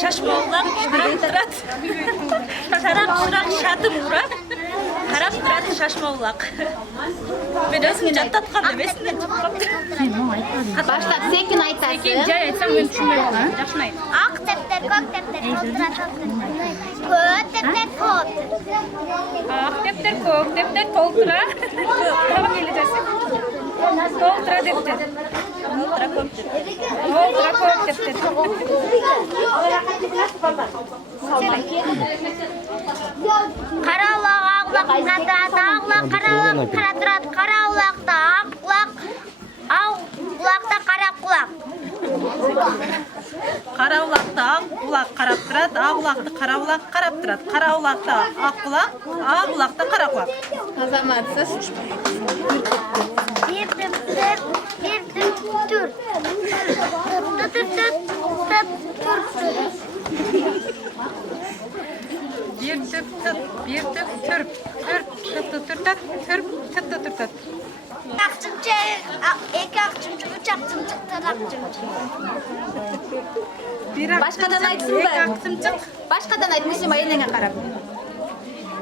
şaşmalılar durat. Şarak şurak şatım uğrap. Karap durat şaşmalılar. Ben özüm jattatkan emesmin. Başlat, sekin aytasın. Jay aytsam ben düşünmeyim. Жақсы ayt. Ақ тәптер, көк тәптер, толтыра толтыр. Көк тәптер, көк. Ақ тептер, көк тептер, толтыра. Тағы келесің. Толтыра тептер. Толтыра көк тептер. Толтыра көк тептер. Қара аулақ, ақ бұлақ, қара бұлақ, қара тұрады, қара бұлақта ақ бұлақ, ақ бұлақта қара құлақ. Қара бұлақта ақ бұлақ қарап тұрады, ақ бұлақты қара бұлақ қарап тұрады. Қара бұлақта ақ бұлақ, ақ бұлақта қара құлақ. Азаматсыз. Bir düp tür. Tut. Bir tüp tut, bir tüp türp, türp tut tırtat, türp tut tırtat. Akçımçı, iki akçımçı, üç akçımçı, dört akçımçı. Başkadan aytsın Екі mı? ақтымчық. Başkadan ayt Müslüman yenene karab.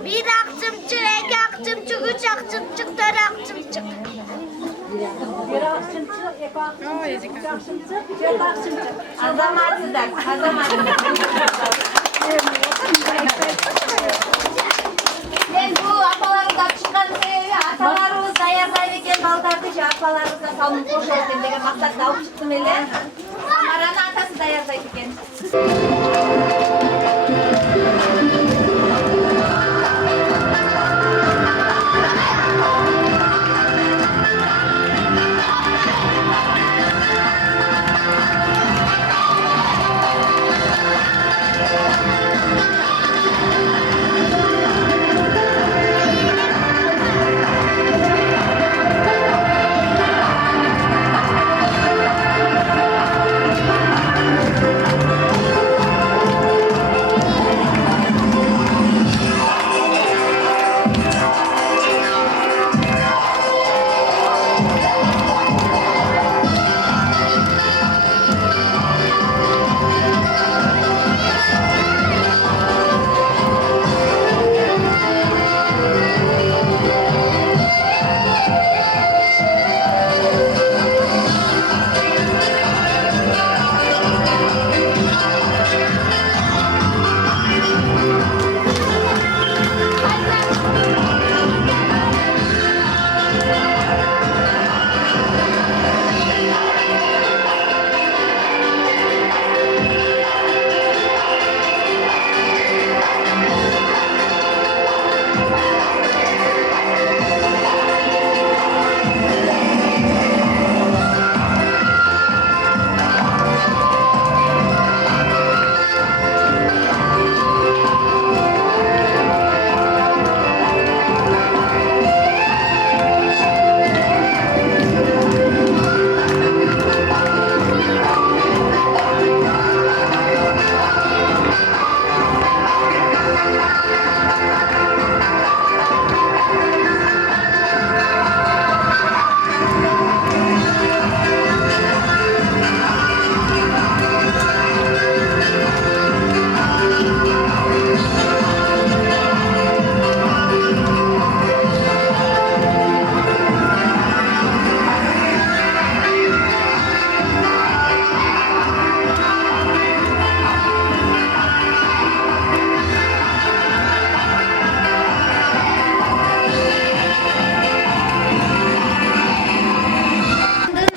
Bir akçımçı, iki akçımçı, üç akçımçı, dört akçımçı. Azamatsızlar, azamatsızlar. Ben bu apalarımdan çıkan sebebi atalarımız ayarlayıp eken baldardı şu apalarımızda salınıp boşaltın деген maksatla alıp çıktım ele. Samara'nın atası da ayarlayıp eken.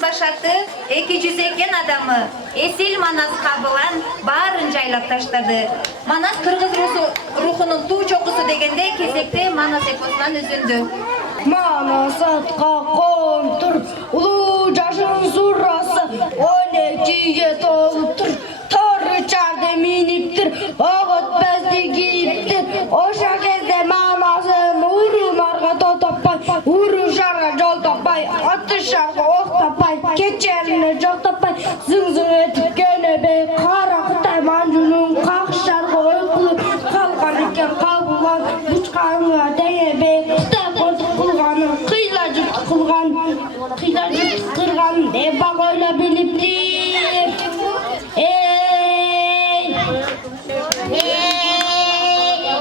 Başaktı, 200 eken adamı Esil Manas kabılan barın jaylap taşladı. Manas Kırgız ruhunun tuğ çokusu degende kesekte Manas eposundan üzündü. Manas atqa kontur, ulu jaşın surrası, 12'ye toluptur. Torru çarda miniptir, oğut bezdi giyiptir. Oşa kezde manasın, uru marga totapay, uru şarga jol tapay, atı şarga ok tapay, keçerini jok tapay, zıng zıng etip gene be, kara kıtay mancunun kak şarga oykulu, kalkan iken kalbulan, uçkanlığa dene be, kıtay koltuk kılganın, kıylacık kılgan, kıylacık kırgan, ne bak öyle biliptir.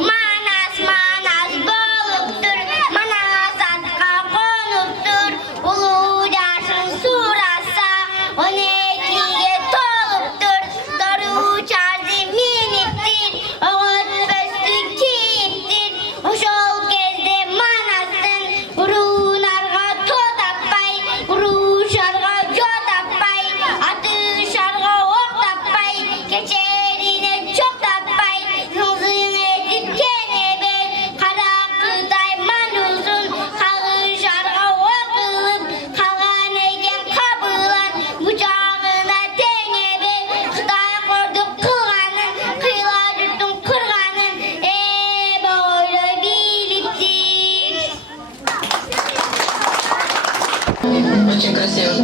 Manas manas boluptur, manas atqa konuptur, ulu yaşın surasa, 12'ye toluptur, doru çardı miniptir, oğut böstü kiyiptir, oşol kezde manastın, urunarga totapay, uru şarga jotapay, atı şarga ok tapay, keçerine çok tapay, zılzın edip kenebe, karakıday manuzun, kağı şarga okılıp, kalan egen kabılan, bucağına tenebe, kıday korduk kılganın, kıyla yurtun kırganın, böyle biliptir. Очень красиво.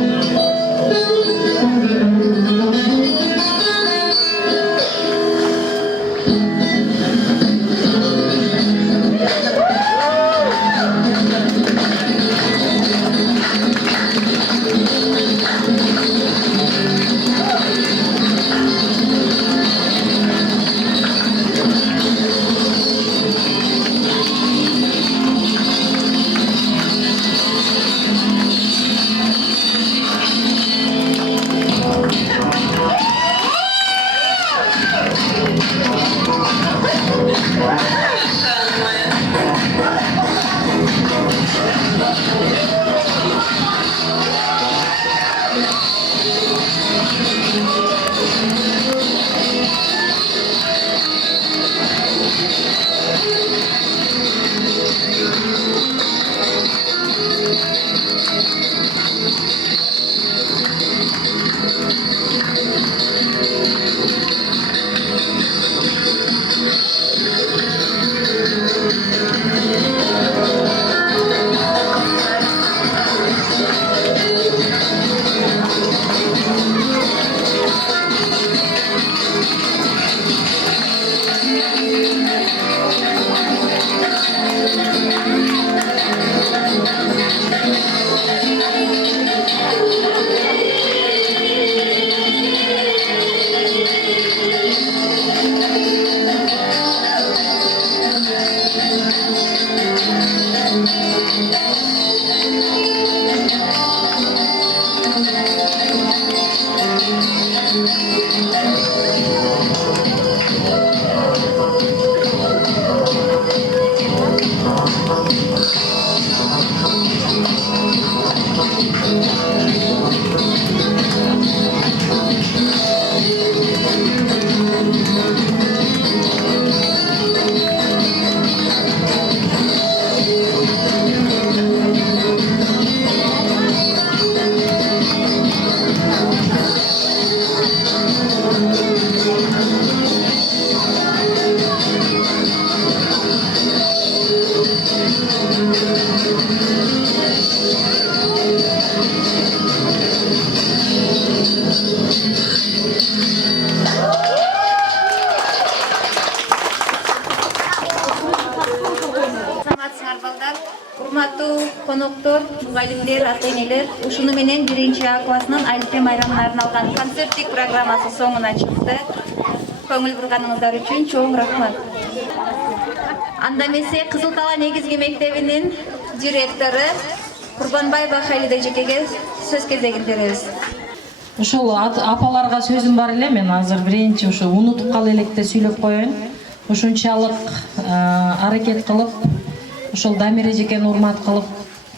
урматтуу коноктор, мугалимдер, ата-энелер, ушуну менен 1 классынын Алипе майрамына арналган концерттик программасы соңуна чыкты. Көңүл бурганыңыздар үчүн чоң рахмат. Анда эмесе Кызыл Тала негизги мектебинин директору Курбанбаева Халида эжекеге сөз кезегин беребиз. Ошол апаларга сөзүм бар эле, мен азыр биринчи ушу унутуп кала электе сүйлөп коеюн. Ушунчалык аракет кылып, ошол Дамир эжекени урмат кылып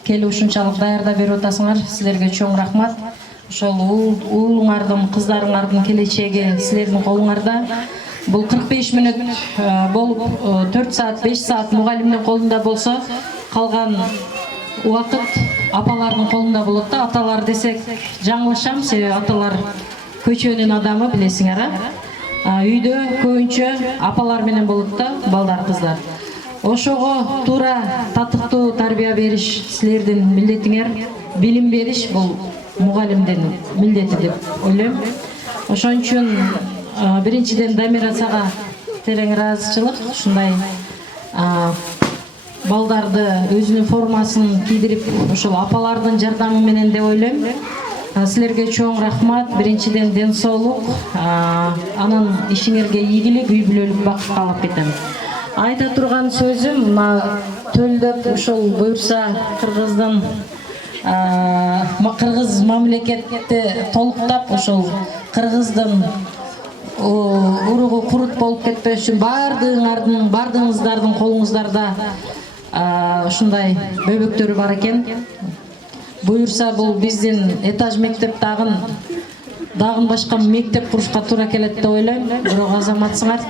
келип ушунчалык даярдап берип атасыңар. Силерге чоң рахмат. Ошол уулуңардын, кыздарыңардын келечеги силердин колуңарда. Бул 45 мүнөт болуп 4 саат, 5 саат мугалимдин колунда болсо, калган убакыт апалардын колунда болот да. Аталар десек жаңылышам, себеби аталар көчөнүн адамы, билесиңер, үйдө көбүнчө апалар менен болот да, балдар, кыздар. Ошого туура татыктуу тарбия бериш силердин милдетиңер, билим бериш бул мугалимдин милдети деп ойлойм. Ошон үчүн биринчиден Дамира сага терең ыраазычылык, ушундай балдарды өзүнүн формасын кийдирип, ошол апалардын жардамы менен деп ойлойм. Силерге чоң рахмат. Биринчиден ден соолук, анан ишиңерге ийгилик, үй бүлөлүк бакыт каалап кетем. Айта турган сөзүм, мына төлдөп ошол буюрса кыргыз мамлекетти толуктап, ошол кыргыздын уругу курут болуп кетпеш үчүн бардыгыңыздардын колуңуздарда ушундай бөбөктөрү бар экен. Буюрса бул биздин этаж мектеп дагы башка мектеп курушка туура келет деп ойлойм. Бирок азаматсыңар.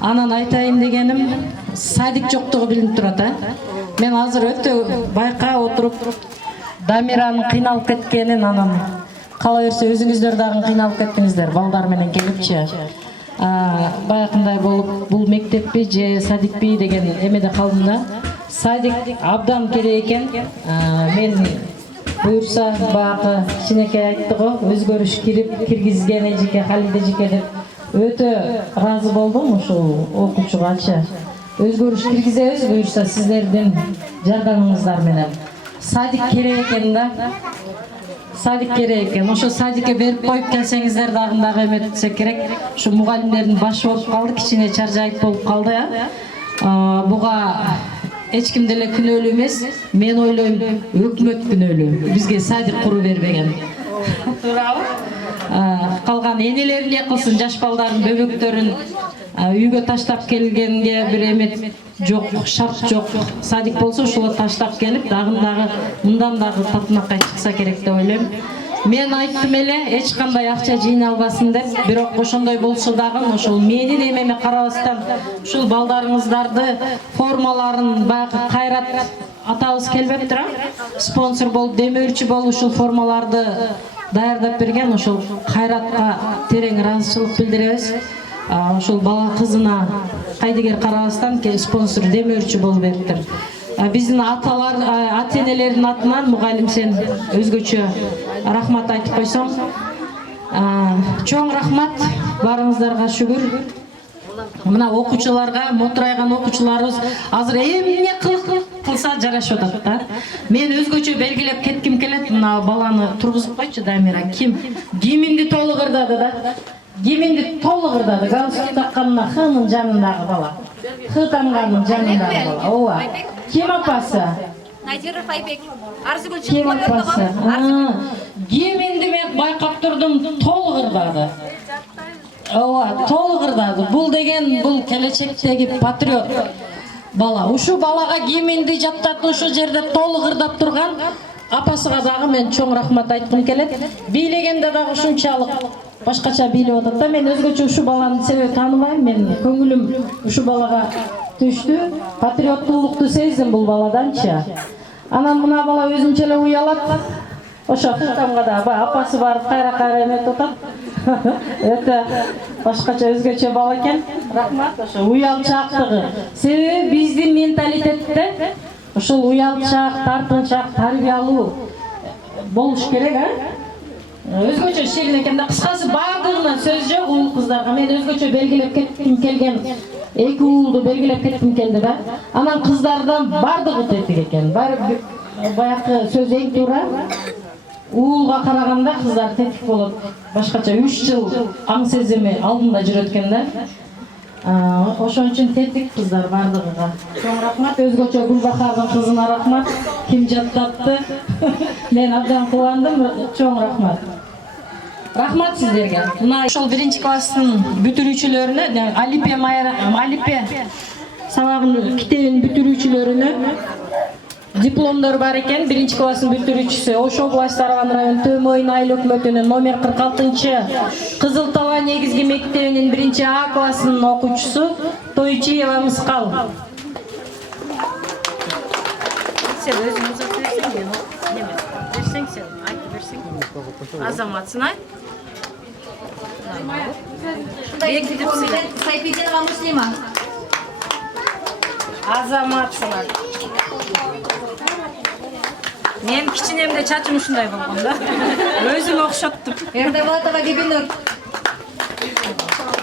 Анан айтайын дегеним, садик жоктугу билинип турат. Мен азыр өтө байка отуруп Дамиранын кыйналып кеткенин, анан кала берсе өзүңүздөр дагы кыйналып кеттиңиздер, балдар менен келипчи. Баягындай болуп, бул мектеппи же садикпи деген эмеде калдым да. Садик абдан керек экен. Мен буюрса баягы кичинекей айтты го, өзгөрүш киргизген эжеке, Халида эжеке деп өтө ыраазы болдум ушул окуучугачы. Өзгөрүш киргизебиз буюрса сиздердин жардамыңыздар менен. Садик керек экен да. Садик керек экен. Ошо садикке берип коюп келсеңиздер дагы эметсе керек. Ушу мугалимдердин башы болуп калды, кичине чаржайып болуп калды. Буга эч ким деле күнөөлүү эмес. Мен ойлойм, өкмөт күнөөлүү. Бизге садик куруу бербеген. Туурабы? Калган энелер эмне кылсын, жаш балдардын бөбөктөрүн үйгө таштап келгенге бир эмет жок, шарт жок. Садик болсо ошол таштап келип, дагы мындан дагы татынакай чыкса керек деп ойлойм. Мен айттым эле, эч кандай акча жыйна албасын деп, бирок ошондой болсо дагы ошол менин эмеме карабастан ушул балдарыңыздарды формаларын баягы Кайрат атабыз келбептир, спонсор болуп, демөөрчү болуп ушул формаларды даярдап берген. Ошол Кайратка терең ыраазычылык билдиребиз. Ошол бала кызына кайдыгер карабастан спонсор демөөрчү болуп бериптир. Биздин аталар, ата-энелердин атынан мугалим сен өзгөчө рахмат айтып койсоң. Чоң рахмат, барыңыздарга шүгүр. Мына окуучуларга, мотурайган окуучуларыбыз азыр эмне кылса жарашып атат да. Мен өзгөчө белгилеп кетким келет. Мына баланы тургузуп койчу, Дамира. Киминди толук ырдады да. Гиминди толук ырдады. Галстук такканына хынын жанындагы бала. Хы тамганын жанындагы бала. Ооба. Ким апасы? Надиров Айбек. Арзыгүл Ким апасы? Гиминди мен байкап турдум, толук ырдады. Ооба, толук ырдады. Бул деген бул келечектеги патриот бала. Ушу балага гиминди жаттатып ушу жерде толук ырдап турган апасыга дагы мен чоң рахмат айткым келет. Бийлегенде дагы ушунчалык башкача бийлеп атат да. Мен өзгөчө ушу баланы себеп тааныбайм. Мен көңүлүм ушу балага түштү. Патриоттуулукту сездим бул баладанчы. Анан мына бала өзүнчө эле уялат. Ошо тамга да апасы барып кайра эметип атат. Өтө башкача өзгөчө бала экен. Рахмат ошо уялчаактыгы. Себеби биздин менталитетте ошол уялчаак, тартынчаак, тарбиялуу болуш керек, Өзгөчө шегин экен да. Кыскасы бардыгына сөз жок ул кыздарга. Мен өзгөчө белгилеп кетким келген 2 уулду белгилеп кеттим экен деп. Анан кыздардан бардыгы тетик экен. Баякы сөз эң туура. Уулга караганда кыздар тетик болот. Башкача 3 жыл аң сезими алдында жүрөт экен да. Ошон үчүн тетик кыздар бардыгыга. Чоң рахмат, өзгөчө Гүлбахардын кызына рахмат. Ким жаттапты? Мен абдан кубандым. Чоң рахмат. Рахмат сиздерге. Мына ошол 1-класстын бүтүрүүчүлөрүнө, Алипе сабагын китебин бүтүрүүчүлөрүнө дипломдор бар экен. 1-класстын бүтүрүүчүсү Ош областы Сарыаган району Төмөйн айыл өкмөтүнүн номер 46 Кызыл Тала негизги мектебинин 1-А классынын окуучусу Тойчиева Мыскал. Сен өзүң узатып берсең, мен неме берсең, сен айтып берсең. Азаматсың ай. Сайфидинова Муслима. Азаматсың ай. Мен кичинемде чачым ушундай болгон да. Өзүм окшоттум. Эрдебулатова Бибинур.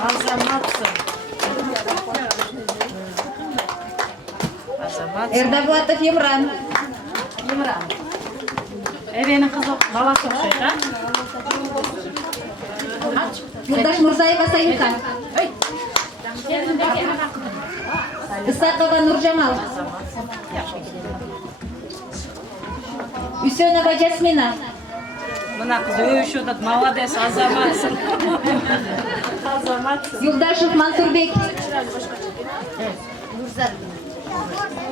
Азаматсың. Азаматсың. Эрдебулатов Емран. Эбенин кызы баласы окшойт, а? Юлдаш Мурзаева Саюта. Исакова Нуржамал. Үсенова Жасмина. Мына кыз өйшөт, молодец, азаматсың. Азаматсың. Юлдашев Мансурбек.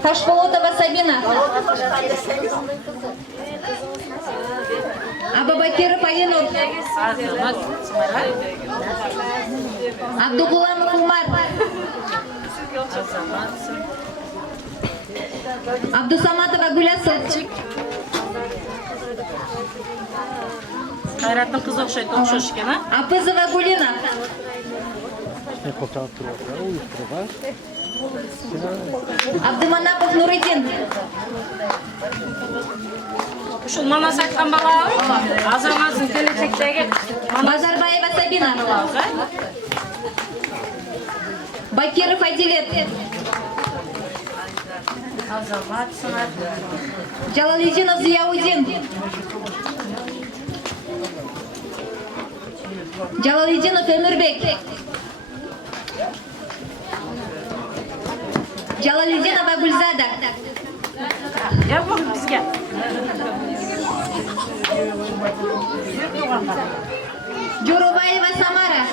Ташполотова Сабина. Абабакиров Алинур. Абдугуламов Умар. Абдусаматова Гулясов. Кайраттын кызы окшойт, окшош экен, а? Апызова Гулина. Абдыманапов Нуридин. Ушул манас айткан бала азаматсың келечектеги. Базарбаева Сабина. Бакиров Адилет. Азаматсың. Джалалидинов Зияудин. Джалалидинов Эмирбек. Джалалидинова Гульзада. Я бул бизге. Джурубаева Самара.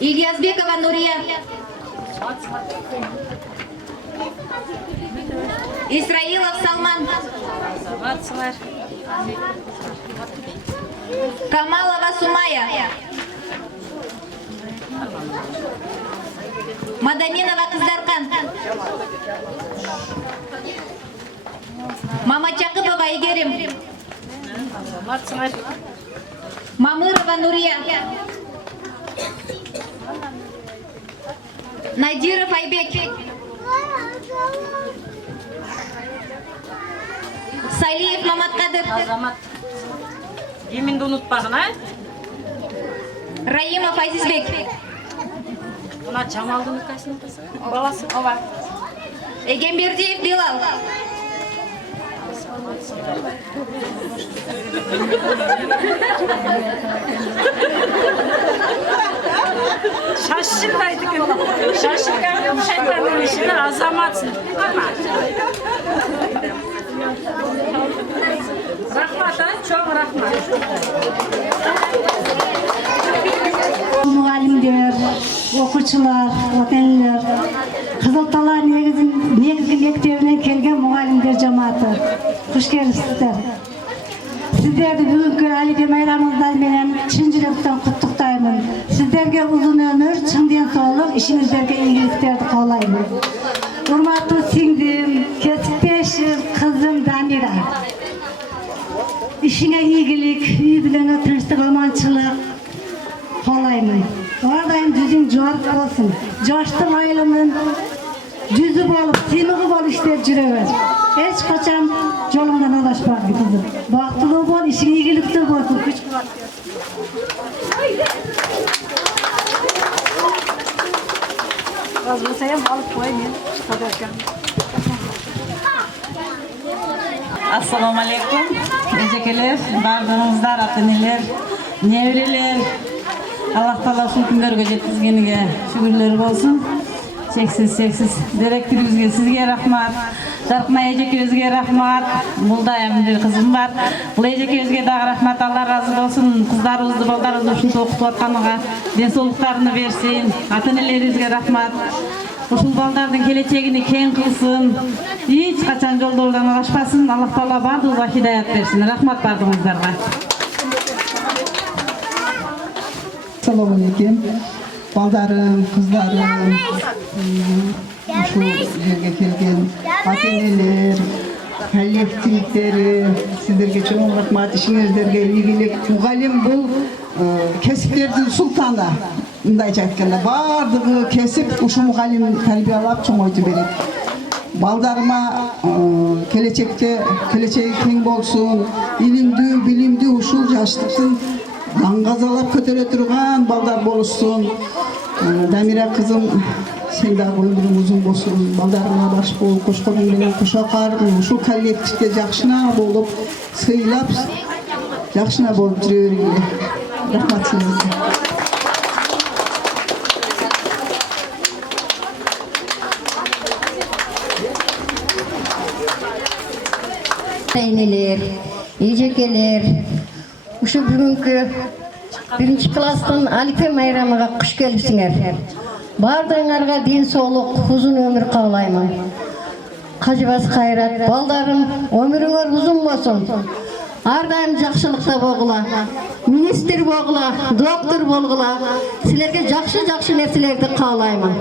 Ильязбекова Нурия. Исраилов Салман. Азаматсыңар. Камалова Сумая. Мадаминова Кыздаркан. Мамачакыпова Игерим. Азаматсыңар. Мамырова Нурия. Надиров Айбек. Салиев Маматкадыр. Азамат. Еминди унутпагын, а? Раимов Азизбек. Мына Жамалдын укасынын кызы. Баласы. Ооба. Эгембердиев Билал. Шашылдайды экен. Шашылган шайтандын ишине азаматсың. Рахмат, а? Чоң рахмат. Muğalimler, okuçular, oteller, Kızıl Tala negizgi mektebinden kelgen muğalimler cemaati. Hoş gelipsizler. Sizlerdi bugünkü Alipe bayramınızdan menen çın yürekten kutlukdayman. Sizlerge uzun ömür, çın densoğluk, işinizlerge iyiliklerdi kavlayman. Urmatlı singdim, kesipteşim, kızım Damira. İşine iyilik, iyi bilene tırıştık, amançılık kavlayman. Oradayım düzün joruk olsun. Coştun aylımın düzü bolup, sınığı bol işler jüreber. Hiç kaçan yolundan adaşpaq kızım. Baktılığı bol, işin iyilikte bolsun. Güç kuvvet. қағаз болса ham алып қой, мен подаркам. Assalomu alaykum. Ejekler, bardığınızlar, ata-eneler, nevreler. Allah taala şu günlerge yetkizgeniga şükürler bolsun. Cheksiz direktörübüzge sizge rahmat. Darkma ejekebizge rahmat. Bulda hem bir kızım var. Bul ejekebizge dagı rahmat. Allah razı olsun. Kızlarыбызды, балдарыбызды ушунча окутуп атканга денсаулыктарыны берсин. Ата-энелерибизге rahmat. Ушул балдардын келечегини кең кылсын. Hiç kaçan жолдордон агашпасын. Аллах таала бардыгыбызга хидаят берсин. Рахмат бардыгыңыздарга. Assalomu alaykum. Baldarım, kızlarım, şu yerge kelgen ata-eneler, коллективдери, sizlerge чоң рахмат, işinizlerge ийгилик. Mugallim бұл kesiplerдин султаны. Мындайча айтканда, бардыгы kesip ушу mugallim тарбиялап чоңойту берет. Балдарыма келечеги кең болсун, илимдүү, билимдүү ушул жаштыктын даңгазалап көтөрө турган балдар болушсун. Дамира кызым, сен дагы өмүрүң узун болсун. Балдарыңа баш бол, кошконың менен кошокар, ушул коллективде жакшына болуп, сыйлап, жакшына болуп жүрө бергиле. Рахмат силерге. Ата-энелер, эжекелер, ушу бүгүнкү 1-класстын Алипе майрамыга куш келипсиңер. Бардыгыңарга ден соолук, узун өмүр каалаймын. Кажыбас кайрат, балдарым, өмүрүңөр узун болсун. Ар дайым жакшылыкта болгула, министр болгула, доктор болгула. Силерге жакшы нерселерди каалаймын.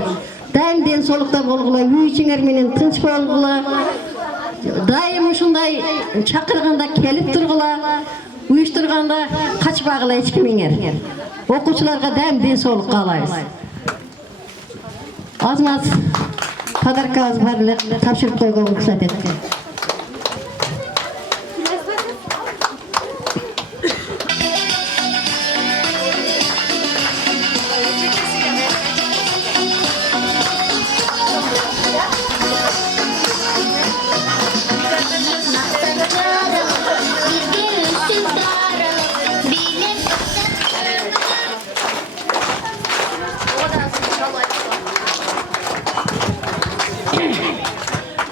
Дайым ден соолукта болгула, үй ичиңер менен тынч болгула. Дайым ушундай чакырганда келип тургула. Уюштурганда качпагыла эч кимиңер. Окуучуларга дайым ден соолук каалайбыз. Азмат подаркабыз бар эле тапшырып койгонго уруксат этти.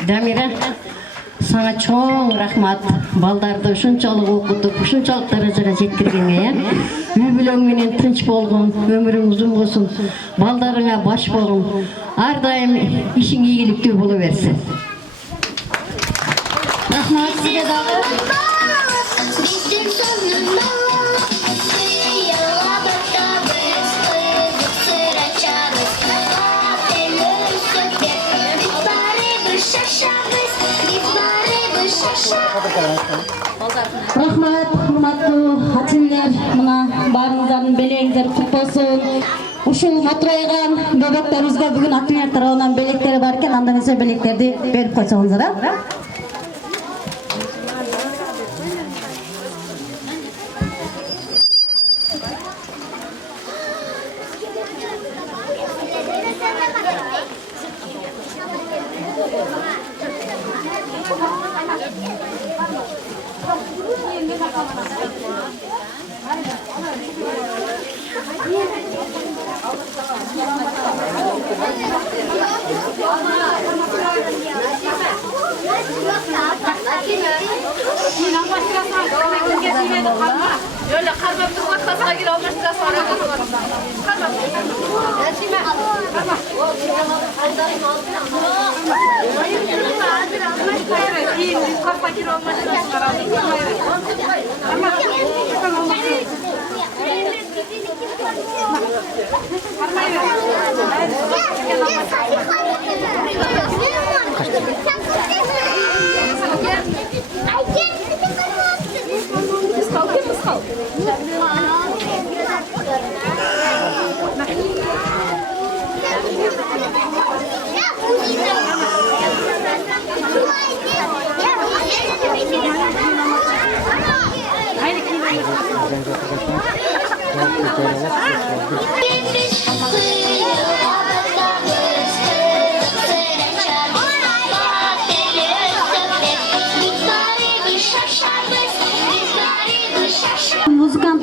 Дамира, сага чоң рахмат. Балдарды ушунчалык окутуп, ушунчалык даражага жеткиргенге, үй бүлөң менен тынч болгон, өмүрүң узун болсун, балдарыңа баш болгон, ар дайым ишиң ийгиликтүү боло берсин. Рахмат сизге дагы. Рахмат, урматтуу ата-энелер, мына баарыңыздардын белегиңиздер кут болсун. Ушул моторайган бөбөктөрүбүзгө бүгүн ата-энелер тарабынан белектери бар экен, андан эсе белектерди берип койсоңуздар, а? Öyle karma durmak kasına gir almıştıra sonra Haydi.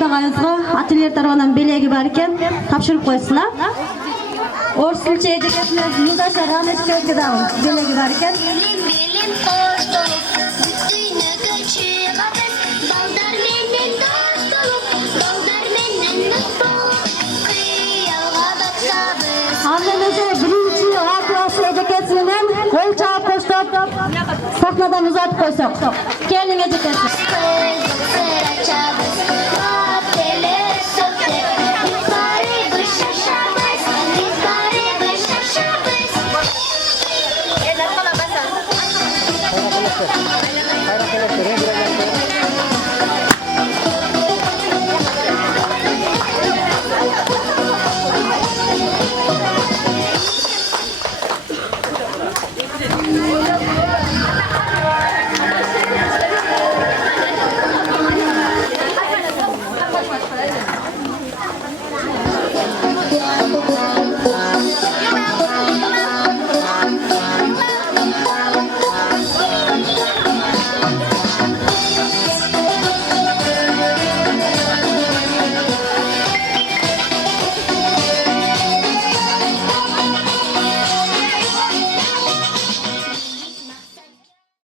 ағайымызға ательер тарапынан белегі бар екен, тапшырып қойсынlar. Орыс тілші ежекесіне Музаша Рамешкеге дауын белегі бар екен. Annemize birinci ablası ejekesinden kol çağıp koştup sahnadan uzat koysak. Gelin ejekesi.